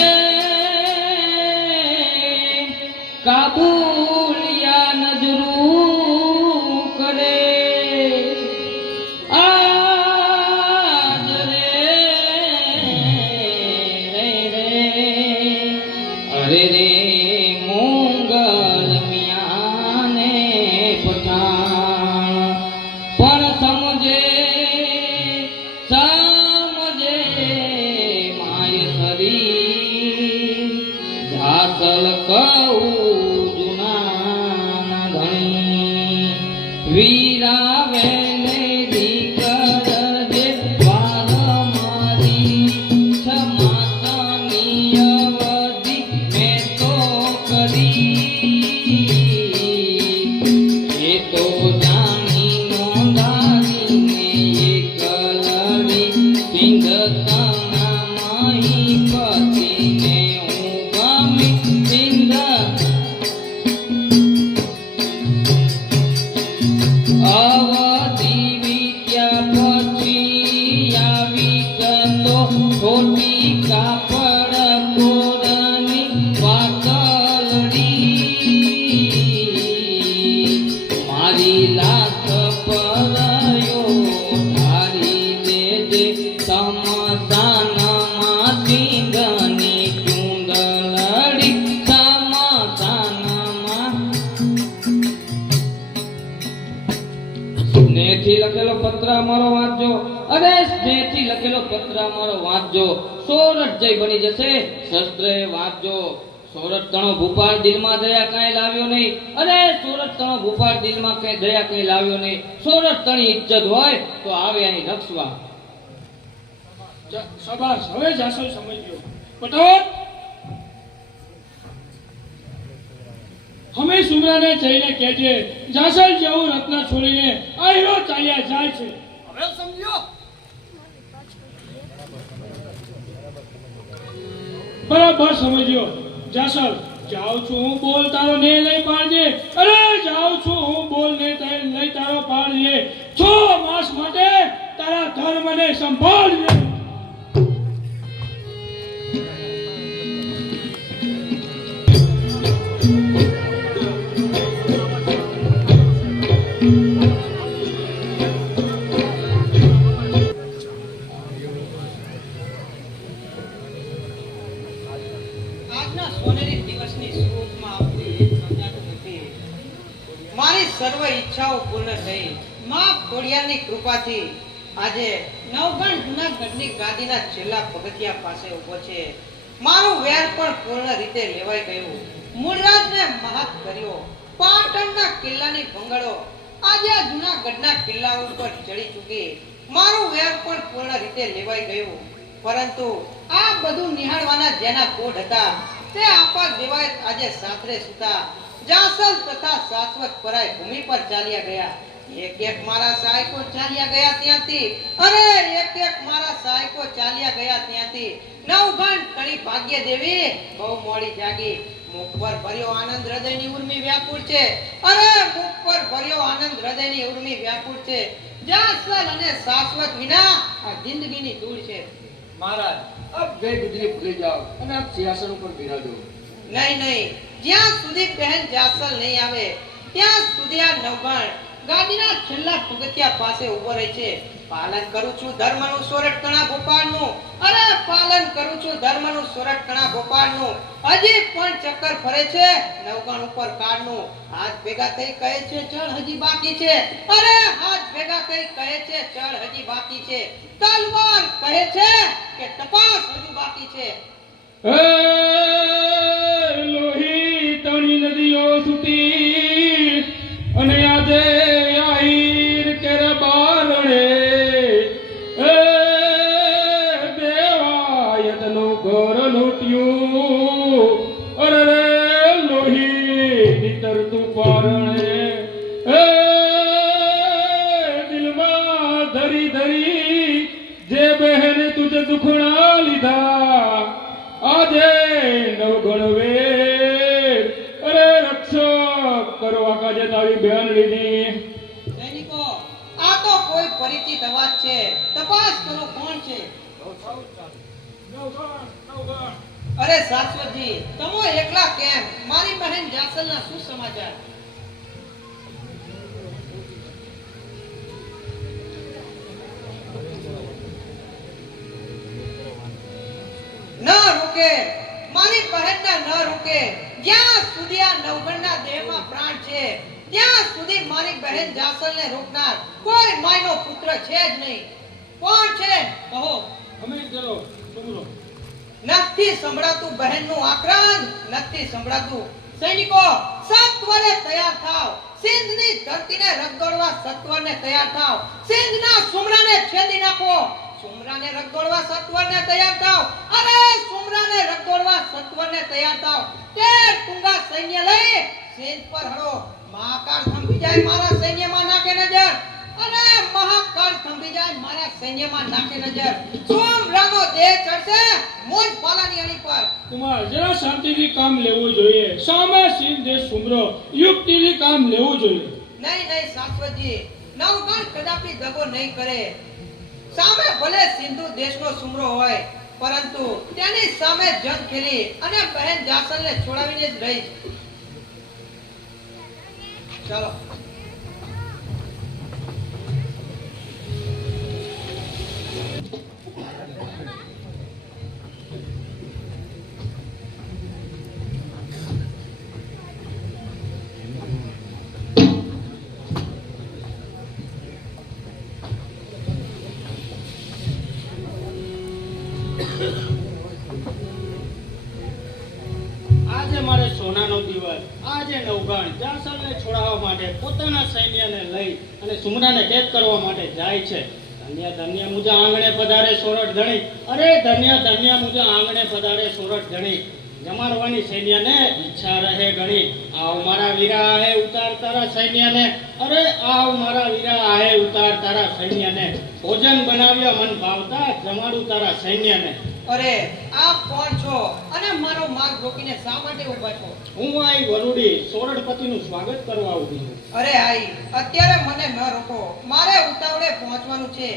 કાબુલિયા નજરું કરે આજ રે રે મોંગલ મિયાને પઠાણ પણ સમજે માય સરી ઝાસલ કહું જુના ધણી વીરાવે ને દીકર જે વાર મારી સમાતાની અવધિ મેં તો કરી એ તો જાણી નોંધારીને એકલડી સિંધતના માહી પતિને હું ગમી સિંધ અવધિ વીત્યા પછી આવી ગતો ખોટી કાપડ કોરની વાતલડી મારી લાખ પરયો ધારી દેજે સમસાનમાં સિંગની ચૂંદલડી સમસાનમાં સ્નેહથી લખેલો પત્ર અમારો વાંચજો અરે સ્નેહથી લખેલો પત્ર અમારો વાંચજો સોરઠ જય બની જશે શસ્ત્રે વાંચજો સોરઠ તણો ભૂપાળ દિલમાં દયા કાંઈ લાવ્યો નહીં અરે સોરઠ તણો ભૂપાળ દિલમાં કઈ દયા કઈ લાવ્યો નહીં સોરઠ તણી ઇજ્જત હોય તો આવે અહીં રક્ષવા શાબાશ હવે જાસલ સમજ્યો પટોળ અમે સુમરાને જઈને કહેજે જાસલ જેવું રત્ન છોડીને આ હીરો ચાલ્યા જાય છે હવે સમજ્યો બરાબર સમજ્યો જાસલ જાઉં છું હું બોલ તારો ને લઈ પાડજે અરે જાઉં છું હું બોલ ને લઈ તારો પાડજે 6 માસ માટે તારા ધર્મને સંભાળજે આજના સોનેરી દિવસની શોધમાં આવતી એ સમજાતું નથી. મારી સર્વ ઈચ્છાઓ પૂર્ણ થઈ માં ખોડિયારની કૃપાથી આજે નવગણ જૂનાગઢની ગાદીના છેલ્લા પગથિયા પાસે ઊભો છે. મારું વેર પણ પૂર્ણ રીતે લેવાઈ ગયું. મૂળરાજને મહાત કર્યો. પાટણના કિલ્લાની ભંગળો આજે આ જૂનાગઢના કિલ્લા ઉપર ચડી ચૂકી. મારું વેર પણ પૂર્ણ રીતે લેવાઈ ગયું. પરંતુ આ બધું નિહાળવાના જેના કોઢ હતા તે આપા દેવાય આજે સાસરે સુતા જાસલ તથા શાશ્વત પરાય ભૂમિ પર ચાલ્યા ગયા. એક એક મારા સહાયકો ચાલ્યા ગયા ત્યાંથી અરે એક એક મારા સહાયકો ચાલ્યા ગયા ત્યાંથી નવઘણ કળી ભાગ્ય દેવી બહુ મોડી જાગી. મુખ પર ભર્યો આનંદ હૃદયની ઉર્મી વ્યાકુળ છે. અરે મુખ પર ભર્યો આનંદ હૃદયની ઉર્મી વ્યાકુળ છે. જાસલ અને શાશ્વત વિના આ જિંદગીની ધૂળ છે. મહારાજ અબ જય ગુજરી ભૂલી જાઓ અને આપ સિંહાસન ઉપર બિરાજો નહીં નહીં, જ્યાં સુધી બહેન જાસલ નહીં આવે ત્યાં સુધી આ નવગણ ગાદીના છેલ્લા પગથિયા પાસે ઊભો રહે છે. પાલન કરું છું ધર્મનું સોરઠ કણા ગોપાળનું. અરે પાલન કરું છું ધર્મનું સોરઠ કણા ગોપાળનું. હજી પણ ચક્કર ફરે છે નવગણ ઉપર કાળનું. હાથ ભેગા થઈ કહે છે ચળ હજી બાકી છે. અરે હાથ ભેગા થઈ કહે છે ચળ હજી બાકી છે. તલવાર કહે છે કે તપાસ હજુ બાકી છે. લોહી તણી નદીઓ છૂટી અને આજે આહીર કેર બારણે દેવાયતનું ઘર લૂટ્યું. અરે રે લોહી નીતરતું પારણે દિલમાં ધરી ધરી જે બહેન તુજે દુખણા લીધા આજે નવગણ વેર અરે તારી બેનડીની સૈનિકો, આ તો કોઈ પરિચિત અવાજ છે. તપાસ કરો કોણ છે. અરે શાશ્વતજી, તમે એકલા કેમ? મારી બહેન જાસલના શું સમાચાર? ન રોકે, મારી બહેનને ન રોકે. જ્યાં સુધી આ નવગણના દેહમાં પ્રાણ છે ત્યાં સુધી મારી બહેન જાસલને રોકનાર કોઈ માયનો પુત્ર છે જ નહીં. કોણ છે કહો. અમે કરો સુમરો નથી સંભળાતું બહેનનું આક્રંદ, નથી સંભળાતું. સૈનિકો, સત્વરે તૈયાર થાવ. સિંધની ધરતીને રગદોળવા સત્વરને તૈયાર થાવ. સિંધના સુમરાને છેદી નાખો. સુમરાને રગદોળવા સત્વરને તૈયાર થાવ. અરે સુમરાને રગદોળવા સત્વરને તૈયાર થાવ. તે ટુંગા સૈન્ય લઈ સિંધ પર હળો. મહાકાળ થંભી જાય મારા સૈન્યમાં નાખે નજર. અને મહાકાળ થંભી જાય મારા સૈન્યમાં નાખે નજર. સુમરાનો દેહ ચડશે મોજ પાલાની અણી પર. કુમાર, જરા શાંતિથી કામ લેવું જોઈએ. સામે સિંહ દેશ સુમરો, યુક્તિથી કામ લેવું જોઈએ. નહીં નહીં શાશ્વતજી, નવગણ કદાપી દગો નહીં કરે. સામે ભલે સિંધુ દેશનો સુમરો હોય, પરંતુ તેની સામે જંગ ખેલી અને બહેન જાસલને છોડાવીને જ રહી. ચાલો. આજે મારે સોનાનો દિવસ. આજે નવગણ જાસલને છોડાવવા માટે પોતાના સૈન્યને લઈ અને સુમરાને કેદ કરવા માટે જાય છે. ધન્ય ધન્ય મુજા આંગણે પધારે સોરઠ ધણી. અરે ધન્ય ધન્ય મુજા આંગણે પધારે સોરઠ ધણી. જમાડવાની સૈન્યને ઈચ્છા રહે ઘણી. આવ મારા વીરા આહે ઉતાર તારા સૈન્યને. અરે આવ મારા વીરા આહે ઉતાર તારા સૈન્યને. ભોજન બનાવ્યા મન ભાવતા જમાડું તારા સૈન્યને. અરે આપ કોણ છો અને મારો માર્ગ રોકીને શા માટે ઊભા છો? હું આઈ વરુડી સોરઠપતિનું સ્વાગત કરવા ઊભી છું. અરે આઈ, અત્યારે મને ન રોકો. મારે ઉતાવળે પહોંચવાનું છે.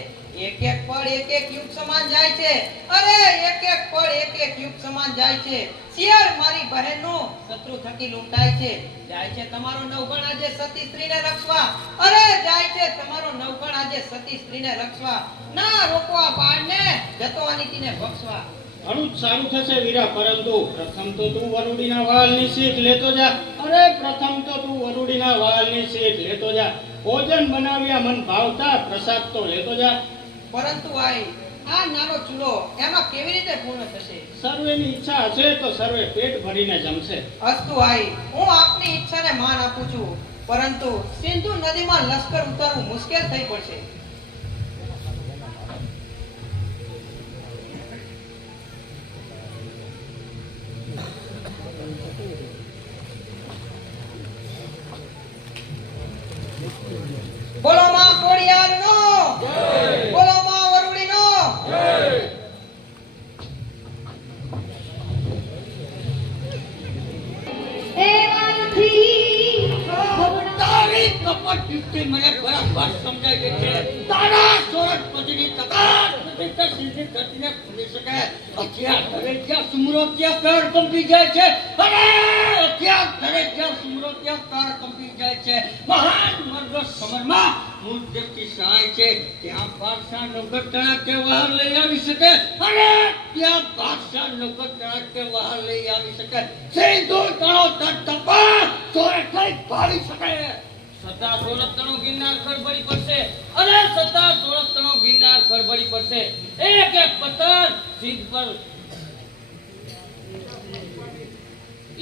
એક એક પળ એક એક યુગ સમાન જાય છે. અરે એક એક પળ એક એક યુગ સમાન જાય છે. શિયાળ મારી બહેનનો શત્રુ થકી લૂંટાય છે. જાય છે તમારો નવગણ આજે સતી સ્ત્રીને રક્ષવા. અરે જાય છે તમારો નવગણ આજે સતી સ્ત્રીને રક્ષવા. ના રોકો આ બાળને, જતો અનિતિને બક્ષવા. ઘણું જ સારું થશે વીરા, પરંતુ પ્રથમ તો તું વરુડીના વાલની શીખ લેતો જા. અરે પ્રથમ તો તું વરુડીના વાલની શીખ લેતો જા. ભોજન બનાવ્યા મન ભાવતા પ્રસાદ તો લેતો જા. પરંતુ આઈ, આ નાનો ચૂલો એમાં કેવી રીતે પૂર્ણ થશે? સર્વેની ઈચ્છા હશે તો સર્વે પેટ ભરીને જમશે. અસ્તુ આઈ, હું આપની ઈચ્છાને માન આપું છું, પરંતુ સિંધુ નદીમાં લશ્કર ઉતારવું મુશ્કેલ થઈ પડશે. બોલો માં કોડિયારનો જય. બોલો માં વરુડીનો જય. તારી કપટ યુક્તિ મને બરાબર સમજાય ગઈ છે. તારા સોરઠપતિની તાકાત નથી કે સિંધી ધરતીને ખોલી શકે. અત્યાર ધરે જ્યાં સુમરો ત્યાં કર કંપી જાય છે. અરે અત્યાર ધરે જ્યાં સુમરો ત્યાં કર કંપી જાય છે. મહાન મર્દ સમરમાં મુદ્દતી સહાય છે. ત્યાં બાદશાહ નવગઢ તણાકે વહાર લઈ આવી શકે. અને ત્યાં બાદશાહ નવગઢ તણાકે વહાર લઈ આવી શકે. સિંધુ તણો તટ તપા સોરઠ થઈ ભાળી શકે. સત્તા સોળખ તણો ગિરનાર ખળબળી પડશે. અરે સત્તા સોળખ તણો ગિરનાર ખળબળી પડશે. એક એક પથ્થર સિંધ પર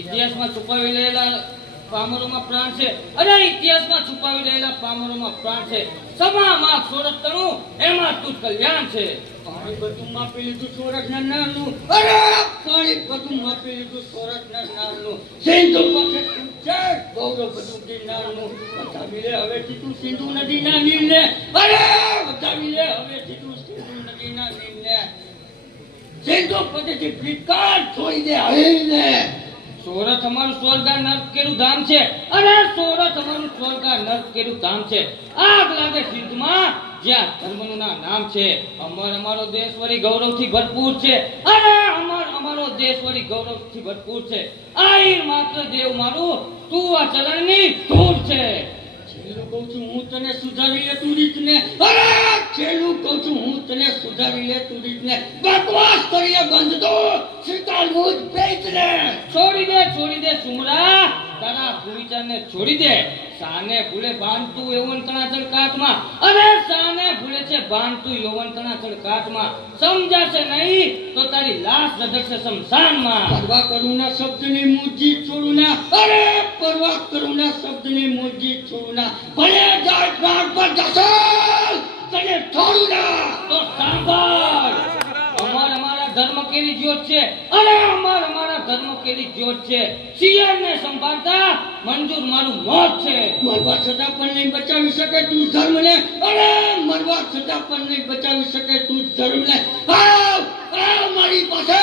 ઇતિહાસમાં છુપાવી રહેલા પામરોમાં પ્રાણ છે. અરે ઇતિહાસમાં છુપાવી રહેલા પામરોમાં પ્રાણ છે. સભામાં સોળખ તણું એમાં તું કલ્યાણ છે. પાણી બધું માપી લીધું સોરઠના નામનું. અરે પાણી બધું માપી લીધું સોરઠના નામનું. સિંધુ પાસે છે ગૌરવ બધું ગિરનારનું. બતાવી લે હવેથી તું સિંધુ નદીના નીરને. અરે બતાવી લે હવેથી તું સિંધુ નદીના નીરને. સિંધુ પછીથી ભીકાર છોડી દે હરીને. સોરઠ અમારું સ્વર્ગા નર્ક કેરું ધામ છે. અરે સોરઠ અમારું સ્વર્ગા નર્ક કેરું ધામ છે. આગ લાગે સિદ્ધમાં જ્યાં ધર્મનું નામ છે. અમારો દેશ વળી ગૌરવથી ભરપૂર છે. અરે અમારો દેશ વળી ગૌરવથી ભરપૂર છે. આઈ માત્ર દેવ મારું તું આ ચરણની ધૂળ છે. છેલ્લું કહું છું હું તને સુધારી લે તું રીતને. અરે છેલ્લું કહું છું હું તને સુધારી લે તું રીતને. બકવાસ કરીએ બંધ તો શીતળ મુજ પેચને. છોડી દે સુમરા તારા ભૂવિચારને છોડી દે. સાને ભૂલે બાંધતું યૌવન તણાચળ કાટમાં. અરે સાને ભૂલે છે બાંધતું યૌવન તણાચળ કાટમાં. સમજાશે નહીં તો તારી લાશ રઝળશે શમશાનમાં. પરવા કરુણા શબ્દની મૂજી છોડું ના. અરે પરવા કરુણા શબ્દની મૂજી છોડું ના. ભલે જાય પ્રાણ પર જશે તને છોડું ના. તો સાંભળ અમારા ધર્મ કેરી જ્યોત છે. અરે અમારા ધર્મ કેરી જ્યોત છે. શિયાળને સંભાળતા મંજૂર મારું મોત છે. મરવા છતાં પણ નહીં બચાવી શકે તું ધર્મને. અરે મરવા છતાં પણ નહીં બચાવી શકે તું ધર્મને. આવ મારી પાસે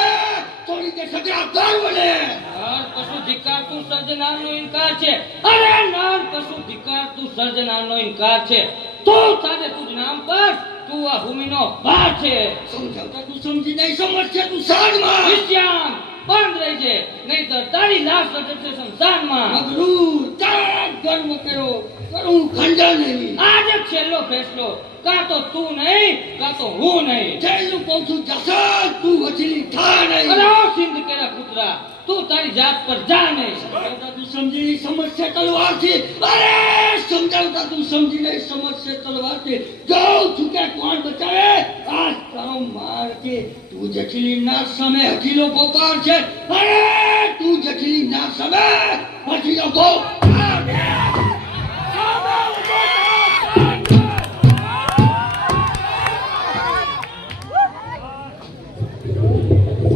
થોડી દે સગરા ધર્મને. નર પશુ ધિક્કાર તું સર્જનારનો ઇનકાર છે. અરે નર પશુ ધિક્કાર તું સર્જનારનો ઇનકાર છે. તું સાથે તુજ નામ પર તું આ ભૂમિનો ભાર છે. સમજાવતા તું સમજી નહીં સમજશે તું સાંજમાં. વિશ્યામ બંધ રહેજે નહીંતર તારી લાશ રઝળશે શમશાનમાં. મગરૂર તારા ગર્વ કર્યો કરું ખંડન નહીં. આજે છેલ્લો ફેસલો કાં તો તું નહીં કાં તો હું નહીં. છેલ્લું કહું છું જસર તું વચલી થા નહીં. અરે સિંધ કેરા પુત્રા તું તારી જાત પર જા નહીં. સમજાવતા તું સમજી નહીં સમજશે તલવારથી. અરે સમજાવતા તું સમજી નહીં સમજશે તલવારથી. જો ચૂકે કોણ બચાવે આ તારો માર કે તું જખીલી ના સામે હઠીલો પોકાર છે. અરે તું જખીલી ના સામે હઠીલો પોકાર છે.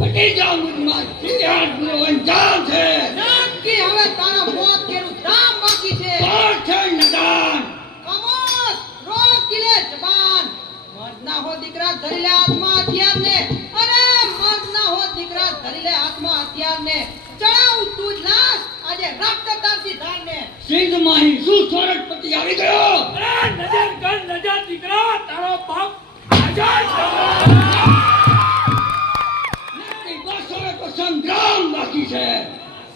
હટી જાઓ મુજમાં સિયાળનો અંજામ છે. નાનકી હવે તારા મોત કેરું ધામ બાકી છે. કોણ છે નદાન. કમોસ રોક દિલે જબાન. મર્દ ના હો દીકરા ધરી લે હાથમાં હથિયારને. અરે મર્દ ના હો દીકરા ધરી લે હાથમાં હથિયારને. ચડાવ તું જ લાશ આજે રક્ત તારસી ધારને. સિંધ માહી શું સોરઠપતિ આવી ગયો. અરે નજર કર નજર દીકરા તારો બાપ આજાદ સંગ્રામ બાકી છે.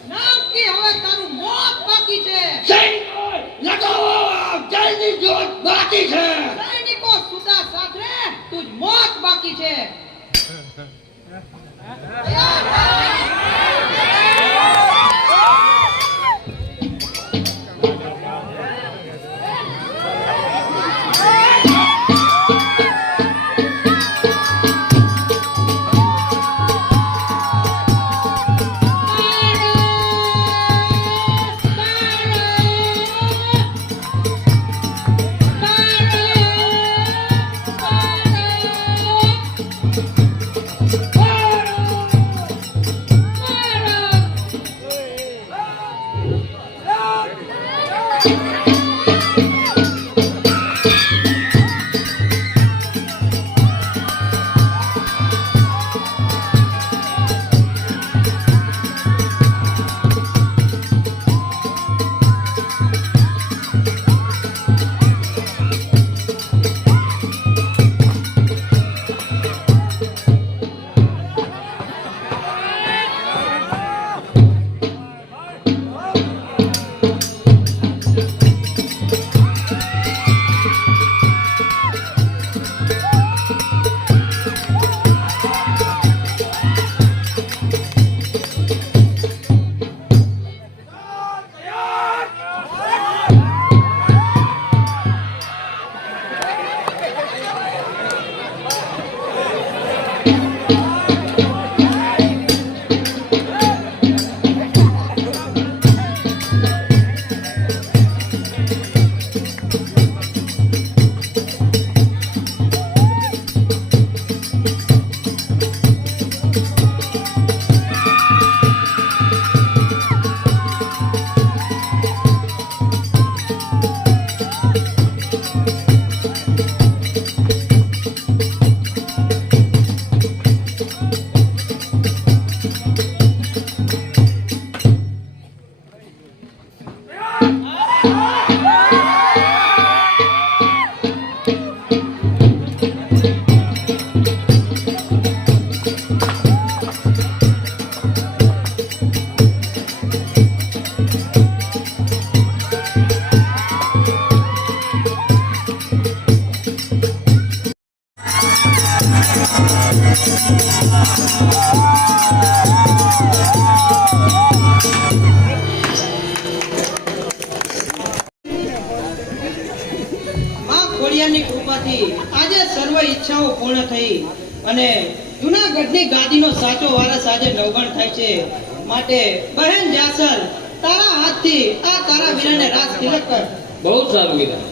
નાનકી હવે તારું મોત બાકી છે. સૈનિકો લગાવો જલ્દી જોત બાકી છે. સૈનિકો સુધા સાથે તું જ મોત બાકી છે. આશાઓ પૂર્ણ થઈ અને જૂનાગઢની ગાદીનો સાચો વારસ આજે નવગણ થાય છે. માટે બહેન જાસર તારા હાથથી આ તારા વીરને રાજ તિલક કર. બહુ સારું કીધું.